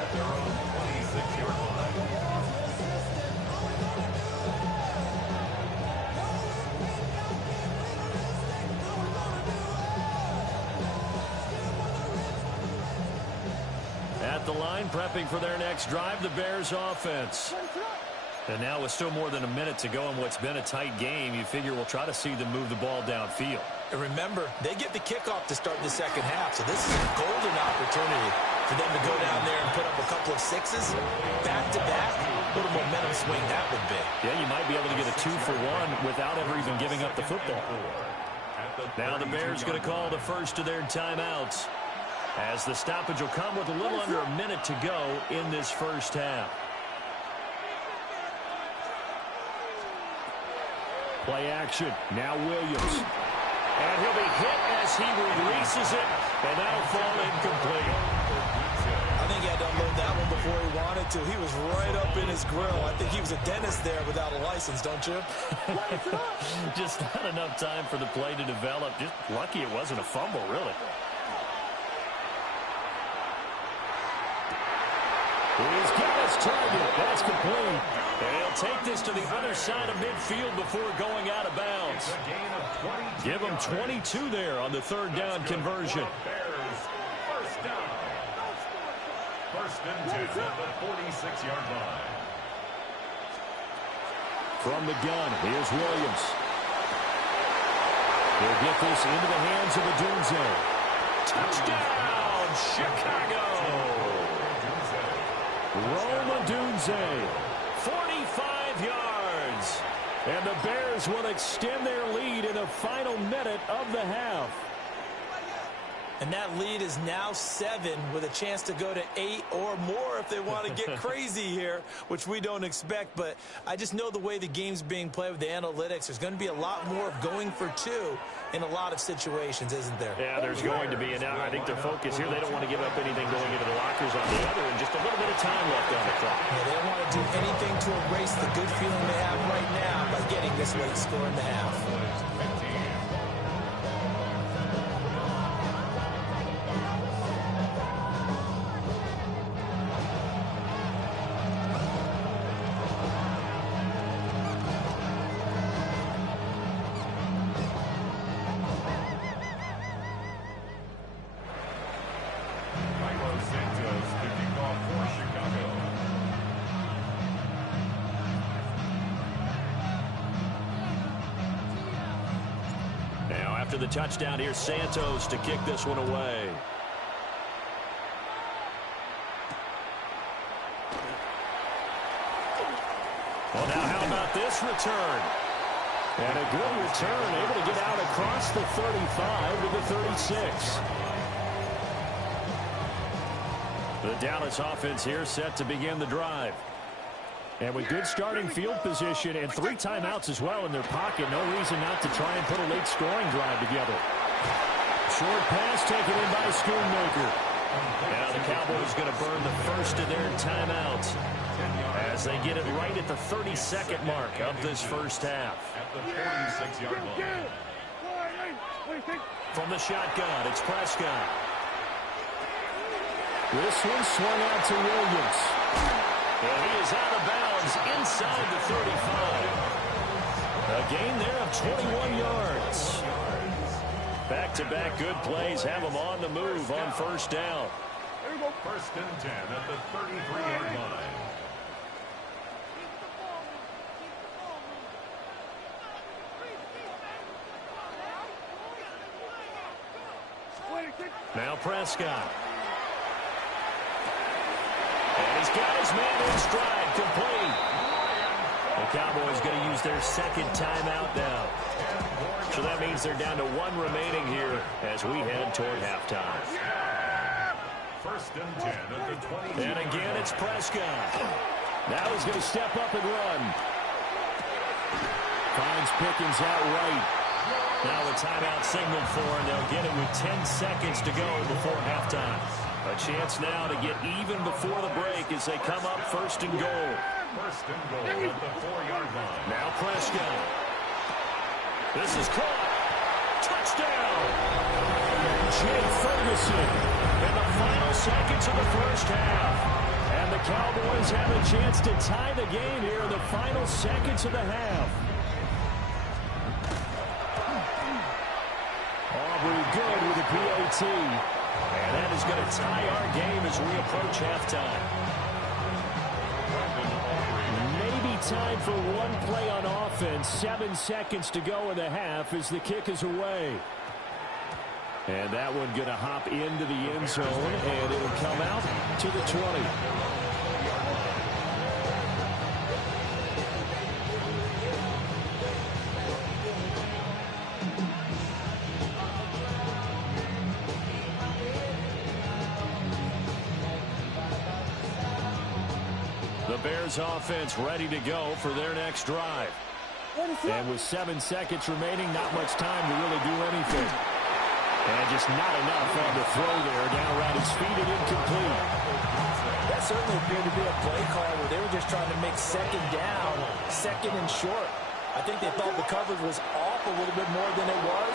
at their own 26-yard line. At the line, prepping for their next drive, the Bears offense. And now with still more than a minute to go in what's been a tight game, you figure we'll try to see them move the ball downfield. And remember, they get the kickoff to start the second half, so this is a golden opportunity for them to go down there and put up a couple of sixes back-to-back. What a momentum swing that would be. Yeah, you might be able to get a 2-for-1 without ever even giving up the football. Now the Bears going to call the first of their timeouts, as the stoppage will come with a little under a minute to go in this first half. Play action. Now Williams. And he'll be hit as he releases it, and that'll fall incomplete. I think he had to unload that one before he wanted to. He was right up in his grill. I think he was a dentist there without a license, don't you? Just not enough time for the play to develop. Just lucky it wasn't a fumble, really. He's got his target. That's complete. And he'll take this to the other side of midfield before going out of bounds. Give him 22 there on the third down conversion. Bears first down. First and 10 at the 46-yard line. From the gun, here's Williams. He'll get this into the hands of Odunze. Touchdown, Chicago! Rome Odunze. 45 yards. And the Bears will extend their lead in the final minute of the half. And that lead is now 7 with a chance to go to 8 or more if they want to get crazy here, which we don't expect. But I just know the way the game's being played with the analytics, there's going to be a lot more of going for 2 in a lot of situations, isn't there? Yeah, there's going to be. And now I think their focus here, they don't want to give up anything going into the lockers on the other, and just a little bit of time left on the clock. Yeah, they don't want to do anything to erase the good feeling they have right now by getting this late score in the half. After the touchdown, here's Santos to kick this one away. Well, now how about this return? And a good return, able to get out across the 35 to the 36. The Dallas offense here set to begin the drive. And with good starting field position and 3 timeouts as well in their pocket, no reason not to try and put a late scoring drive together. Short pass taken in by Schoonmaker. Now the Cowboys going to burn the first of their timeouts as they get it right at the 32nd mark of this first half. At the 46-yard line. From the shotgun, it's Prescott. This one swung out to Williams. And he is out of bounds inside the 35. A gain there of 21 yards. Back-to-back good plays have them on the move on first down. First and 10 at the 33-yard line. Now Prescott. And he's got his man in stride, complete. The Cowboys going to use their second timeout now. So that means they're down to one remaining here as we head toward halftime. First and 10 at the 20. And again, it's Prescott. Now he's going to step up and run. Finds Pickens out right. Now the timeout signal for, and they'll get it with 10 seconds to go before halftime. A chance now to get even before the break as they come up first and goal. First and goal at the 4-yard line. Now Prescott. This is caught. Touchdown! Jay Ferguson in the final seconds of the first half. And the Cowboys have a chance to tie the game here in the final seconds of the half. Aubrey good with the PAT. And that is going to tie our game as we approach halftime. Maybe time for one play on offense. 7 seconds to go in the half as the kick is away. And that one going to hop into the end zone, and it'll come out to the 20. The Bears offense ready to go for their next drive. And with 7 seconds remaining, not much time to really do anything. And just not enough on the throw there. Down around his feet and incomplete. That certainly appeared to be a play call where they were just trying to make second down, second and short. I think they thought the coverage was off a little bit more than it was.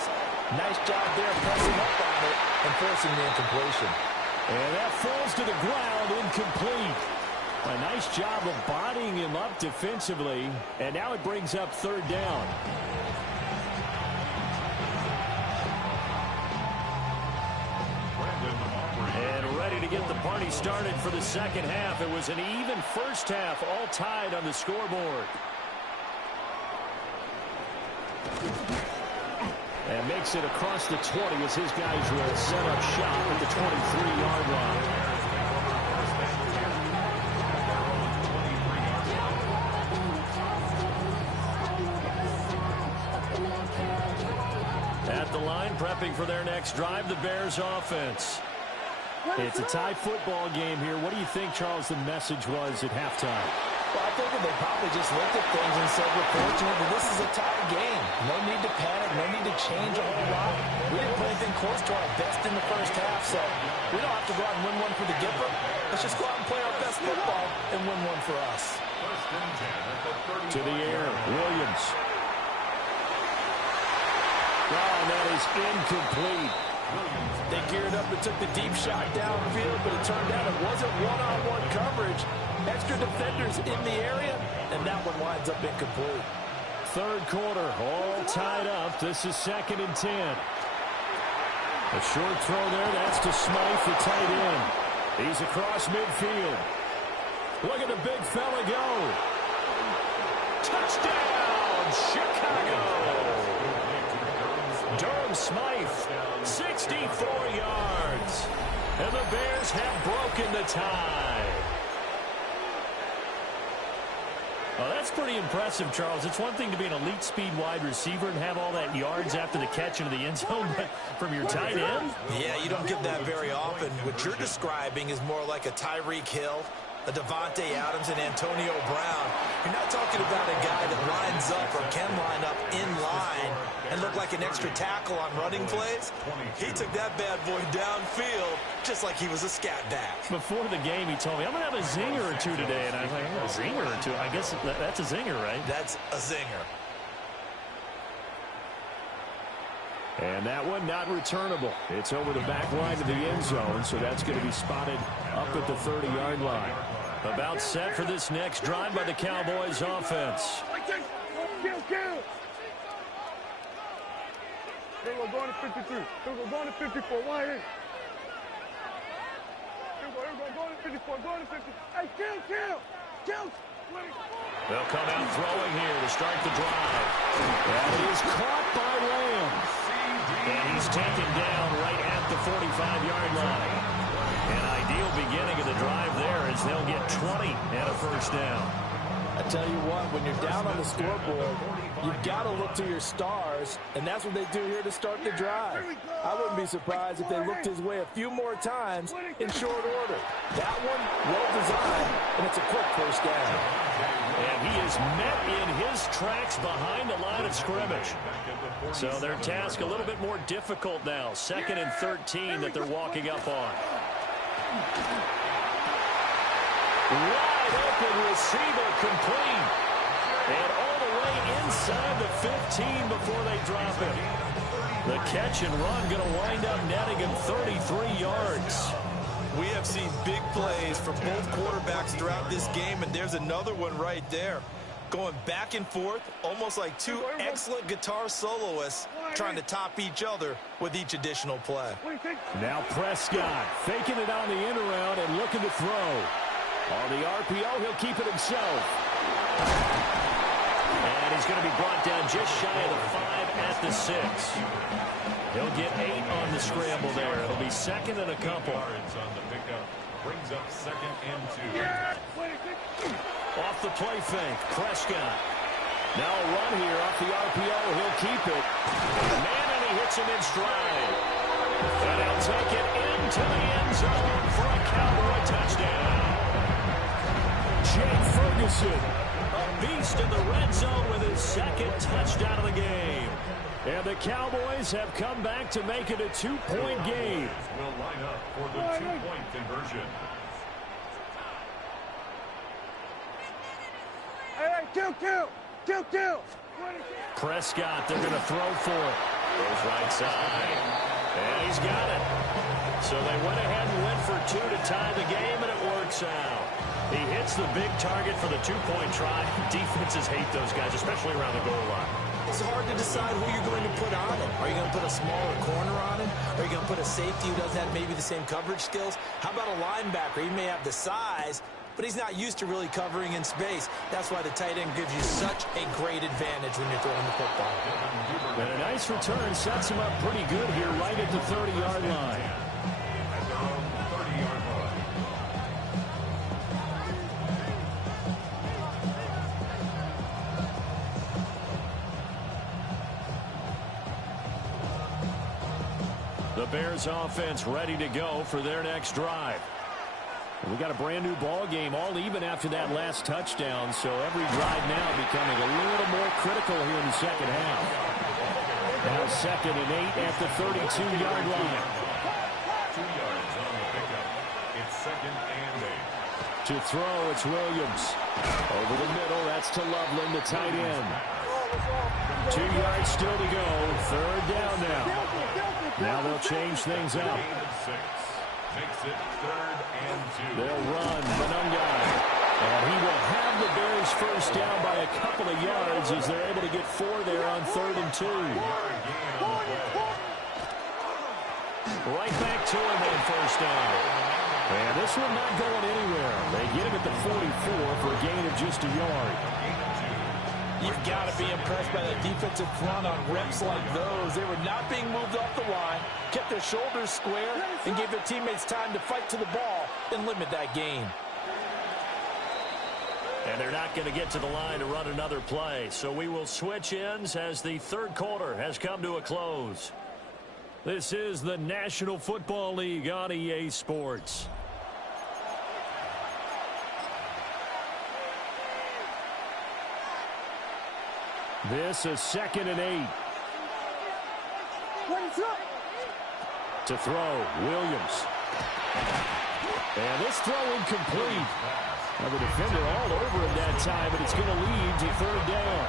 Nice job there pressing up on it and forcing the incompletion. And that falls to the ground, incomplete. A nice job of bodying him up defensively. And now it brings up third down. And ready to get the party started for the second half. It was an even first half, all tied on the scoreboard. And makes it across the 20 as his guys will set up shop at the 23-yard line. At the line, prepping for their next drive, the Bears offense. It's a tie football game here. What do you think, Charles, the message was at halftime? Well, I think that they probably just looked at things and said, we're fortunate that this is a tie game. No need to panic, no need to change a whole lot. We didn't play anything close to our best in the first half, so we don't have to go out and win one for the giver. Let's just go out and play our best football and win one for us. First and 10 at the 30. To the air, Williams. Oh, and that is incomplete. They geared up and took the deep shot downfield, but it turned out it wasn't one-on-one coverage. Extra defenders in the area, and that one winds up incomplete. Third quarter, all tied up. This is second and 10. A short throw there. That's to Smythe, the tight end. He's across midfield. Look at the big fella go. Touchdown, Chicago. Durham Smythe, 64 yards. And the Bears have broken the tie. Well, that's pretty impressive, Charles. It's one thing to be an elite speed wide receiver and have all that yards after the catch into the end zone, but from your tight end? Yeah, you don't get that very often. What you're describing is more like a Tyreek Hill, a Devontae Adams, and Antonio Brown. You're not talking about a guy that lines up or can line up in line and look like an extra tackle on running plays. He took that bad boy downfield just like he was a scat back. Before the game, he told me, I'm going to have a zinger or two today. And I was like, a zinger or two? I guess that's a zinger, right? That's a zinger. And that one not returnable. It's over the back line of the end zone, so that's going to be spotted up at the 30-yard line. About set for this next drive by the Cowboys offense. Here we go, going to 53. Here we go, going to 54. Wide in. Here we go, going to 54. Going to 50. Hey, kill. They'll come out throwing here to start the drive. That is caught by Lamb. And he's taken down right at the 45-yard line. An ideal beginning of the drive there as they'll get 20 and a first down. I tell you what, when you're down on the scoreboard, you've got to look to your stars, and that's what they do here to start the drive. I wouldn't be surprised if they looked his way a few more times in short order. That one, well designed, and it's a quick first down. And he is met in his tracks behind the line of scrimmage. So their task a little bit more difficult now. 2nd and 13 that they're walking up on. Wide open receiver complete. And all the way inside the 15 before they drop it. The catch and run going to wind up netting him 33 yards. We have seen big plays for both quarterbacks throughout this game, and there's another one right there. Going back and forth, almost like two excellent guitar soloists trying to top each other with each additional play. Now Prescott faking it on the end around and looking to throw. On the RPO, he'll keep it himself. And he's going to be brought down just shy of the 5 at the 6. He'll get 8 on the scramble there. It'll be 2nd and a couple. On the pickup brings up 2nd and 2. Off the play fake, Prescott. Now a run here off the RPO. He'll keep it. Man, and he hits him in stride. And he'll take it into the end zone for a Cowboy touchdown. Jake Ferguson, A beast in the red zone with his 2nd touchdown of the game. and the Cowboys have come back to make it a 2-point game. Will line up for the 2-point conversion. Hey, kill. Prescott, they're going to throw for it. Goes right side, and he's got it. So they went ahead and went for 2 to tie the game, and it works out. He hits the big target for the 2-point try. Defenses hate those guys, especially around the goal line. It's hard to decide who you're going to put on him. Are you going to put a smaller corner on him? Are you going to put a safety who doesn't have maybe the same coverage skills? How about a linebacker? He may have the size, but he's not used to really covering in space. That's why the tight end gives you such a great advantage when you're throwing the football. And a nice return sets him up pretty good here right at the 30-yard line. At their own 30-yard line. The Bears offense ready to go for their next drive. We got a brand new ball game, all even after that last touchdown, so every drive now becoming a little more critical here in the second half. Now 2nd and 8 at the 32-yard line. 2 yards on the pickup. It's 2nd and 8. To throw, it's Williams. Over the middle, that's to Loveland, the tight end. 2 yards still to go. 3rd down now. Now they'll change things up. Makes it 3rd and 2. They'll run Monungai. And he will have the Bears first down by a couple of yards as they're able to get 4 there on 3rd and 2. Right back to him on first down. And this one not going anywhere. They get him at the 44 for a gain of just a yard. You've got to be impressed by the defensive front on reps like those. They were not being moved off the line, kept their shoulders square, and gave their teammates time to fight to the ball and limit that gain. And they're not going to get to the line to run another play. So we will switch ends as the 3rd quarter has come to a close. This is the National Football League on EA Sports. This is 2nd and 8. To throw, Williams. And this throw incomplete. Now the defender all over him that time, but it's going to lead to 3rd down.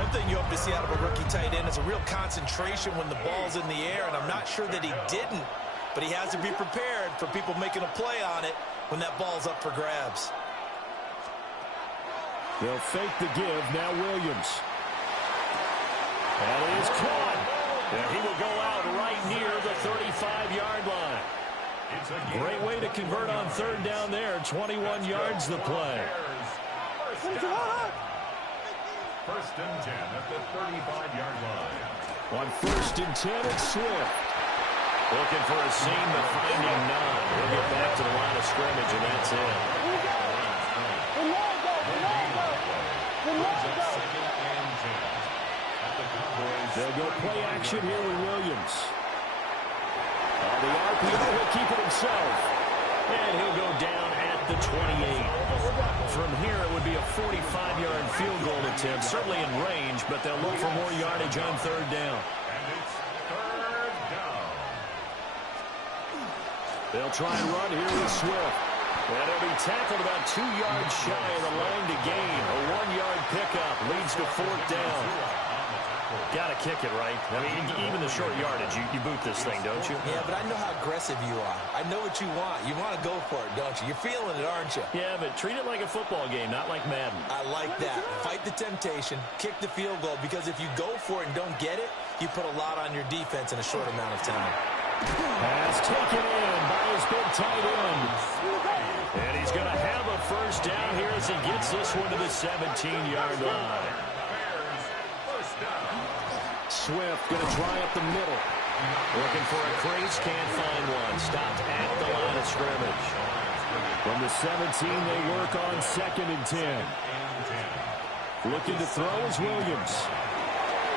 One thing you hope to see out of a rookie tight end is a real concentration when the ball's in the air, and I'm not sure that he didn't, but he has to be prepared for people making a play on it when that ball's up for grabs. They'll fake the give, now Williams. And it is caught. And he will go out right near the 35-yard line. Great way to convert on third down there. 21 yards the play. First and 10 at the 35-yard line. On first and 10, it's Swift. Looking for a seam, but finding none. He'll get back to the line of scrimmage, and that's it. They'll go play action here with Williams. The RPO will keep it himself. And he'll go down at the 28. From here, it would be a 45-yard field goal attempt, certainly in range, but they'll look for more yardage on third down. And it's third down. They'll try and run here with Swift. And he'll be tackled about 2 yards shy of the line to gain. A 1-yard pickup leads to fourth down. Got to kick it, right? I mean, even the short yardage, you boot this thing, don't you? Yeah, but I know how aggressive you are. I know what you want. You want to go for it, don't you? You're feeling it, aren't you? Yeah, but treat it like a football game, not like Madden. I like that. Fight the temptation, kick the field goal, because if you go for it and don't get it, you put a lot on your defense in a short amount of time. Pass taken in by his big tight end. And he's going to have a first down here as he gets this one to the 17-yard line. Swift going to try up the middle. Looking for a crease, can't find one. Stopped at the line of scrimmage. From the 17, they work on second and 10. Looking to throw is Williams.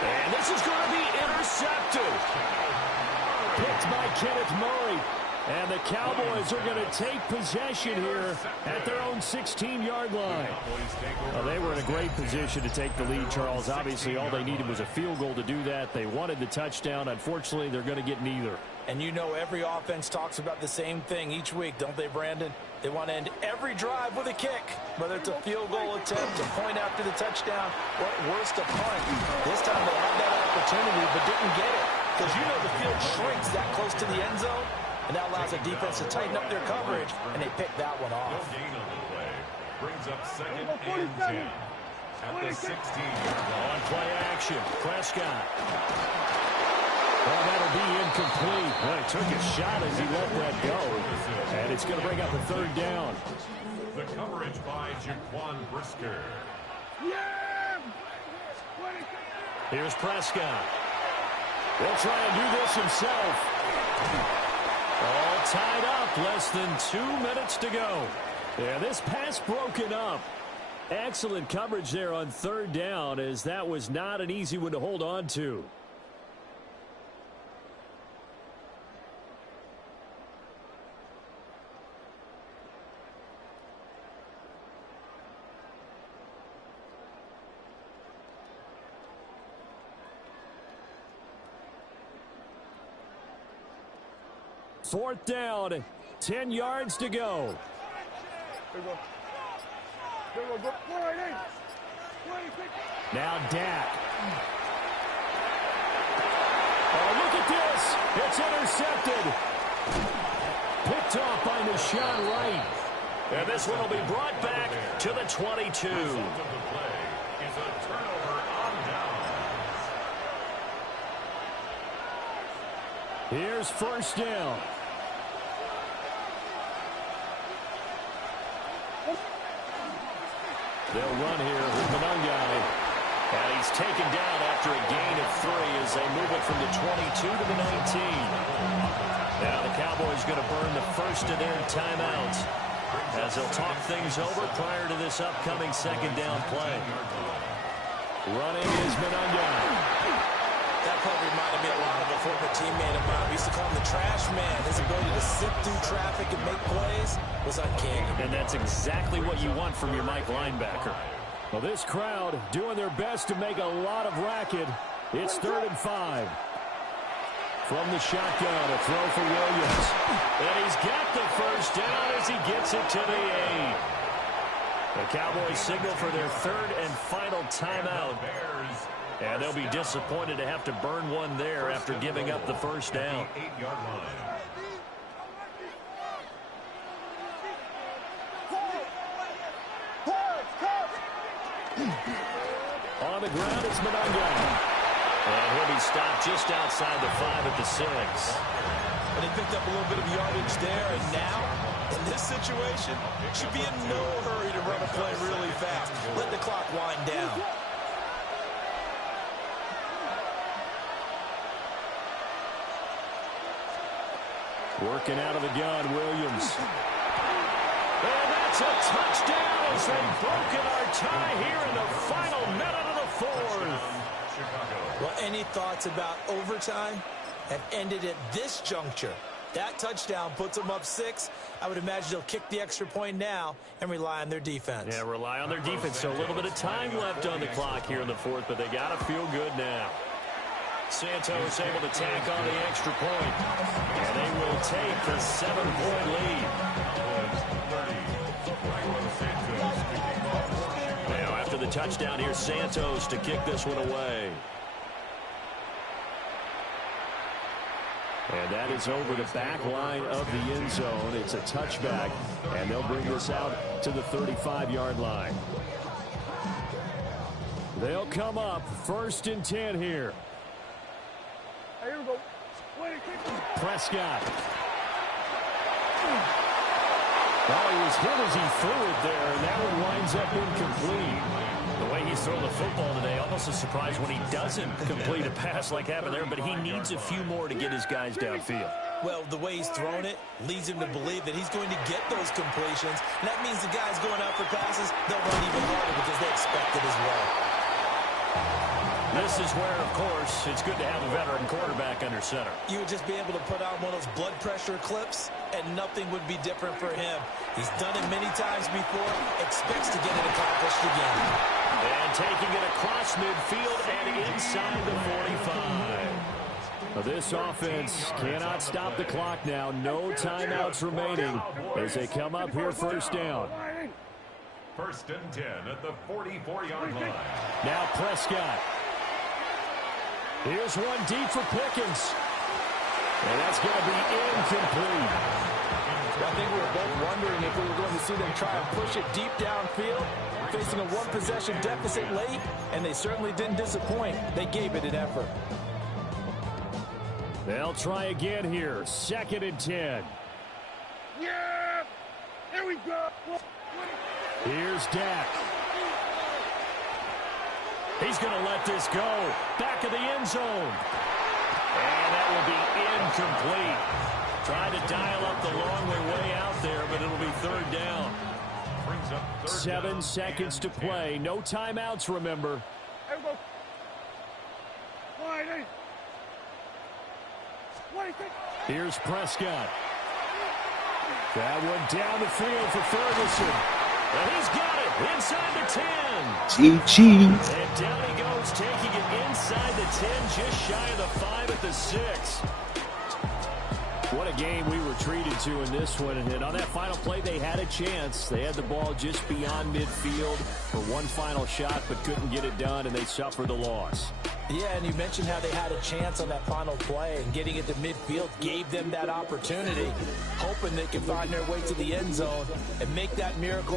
And this is going to be intercepted. Picked by Kenneth Murray. And the Cowboys are going to take possession here at their own 16-yard line. Well, they were in a great position to take the lead, Charles. Obviously, all they needed was a field goal to do that. They wanted the touchdown. Unfortunately, they're going to get neither. And you know every offense talks about the same thing each week, don't they, Brandon? They want to end every drive with a kick, whether it's a field goal attempt, a point after the touchdown, or at worst, a punt. This time they had that opportunity but didn't get it, because you know the field shrinks that close to the end zone. And that allows the defense to tighten up their coverage, and they pick that one off. No gain on the play. Brings up second and 10 at the 16-yard line. On play action, Prescott. Well, that'll be incomplete. Well, he took a shot as he let that go. And it's going to bring up a third down. The coverage by Jaquan Brisker. Here's Prescott. He'll try and do this himself. All tied up, less than 2 minutes to go. Yeah, this pass broken up. Excellent coverage there on third down, as that was not an easy one to hold on to. Fourth down, 10 yards to go. Now Dak. Oh, look at this. It's intercepted. Picked off by Deshaun Wright. And this one will be brought back to the 22. Here's first down. They'll run here with Monangai. And he's taken down after a gain of 3 as they move it from the 22 to the 19. Now the Cowboys going to burn the first of their timeouts as they'll talk things over prior to this upcoming second down play. Running is Monangai. That play reminded me a lot of a former teammate of mine. We used to call him the trash man. His ability to sit through traffic and make plays was uncanny. And that's exactly what you want from your Mike linebacker. Well, this crowd doing their best to make a lot of racket. It's 3rd and 5. From the shotgun, a throw for Williams. And he's got the first down as he gets it to the 8. The Cowboys signal for their 3rd and final timeout. And they'll be disappointed to have to burn one there after giving up the first down. 8-yard line. On the ground, it's Monangai. And he'll be stopped just outside the 5 at the 6. And they picked up a little bit of yardage there, and now, in this situation, should be in no hurry to run a play really fast. Let the clock wind down. Working out of the gun, Williams. And that's a touchdown as they've broken our tie here in the final minute of the 4th. Well, any thoughts about overtime have ended at this juncture. That touchdown puts them up 6. I would imagine they'll kick the extra point now and rely on their defense. Yeah, rely on their defense. So a little bit of time left on the clock here in the 4th, but they got to feel good now. Santos able to tack on the extra point. And they will take the 7-point lead. Now after the touchdown, here's Santos to kick this one away. And that is over the back line of the end zone. It's a touchback, and they'll bring this out to the 35-yard line. They'll come up 1st and 10 here. Hey, here we go. Prescott. Oh, he was hit as he threw it there, and that one winds up incomplete. The way he's throwing the football today, almost a surprise when he doesn't complete a pass like happened there, but he needs a few more to get his guys downfield. Well, the way he's thrown it leads him to believe that he's going to get those completions. And that means the guys going out for passes, they'll run even harder because they expect it as well. This is where, of course, it's good to have a veteran quarterback under center. You would just be able to put on one of those blood pressure clips, and nothing would be different for him. He's done it many times before, expects to get it accomplished again. And taking it across midfield and inside the 45. This offense cannot stop the clock now. No timeouts remaining as they come up here 1st down. 1st and 10 at the 44-yard line. Now Prescott. Here's one deep for Pickens. And that's going to be incomplete. I think we were both wondering if we were going to see them try and push it deep downfield, facing a one-possession deficit late, and they certainly didn't disappoint. They gave it an effort. They'll try again here. 2nd and 10. Yeah! Here we go! Here's Dak. He's going to let this go. Back of the end zone. And that will be incomplete. Trying to dial up the long way out there, but it'll be 3rd down. 7 seconds to play. No timeouts, remember. Here we go. Wide eight. Here's Prescott. That one down the field for Ferguson. And he's got it inside the 10. Cheese. And down he goes, taking it inside the 10, just shy of the 5 at the 6. What a game we were treated to in this one. And on that final play, they had a chance. They had the ball just beyond midfield for one final shot, but couldn't get it done, and they suffered the loss. Yeah, and you mentioned how they had a chance on that final play, and getting it to midfield gave them that opportunity, hoping they could find their way to the end zone and make that miracle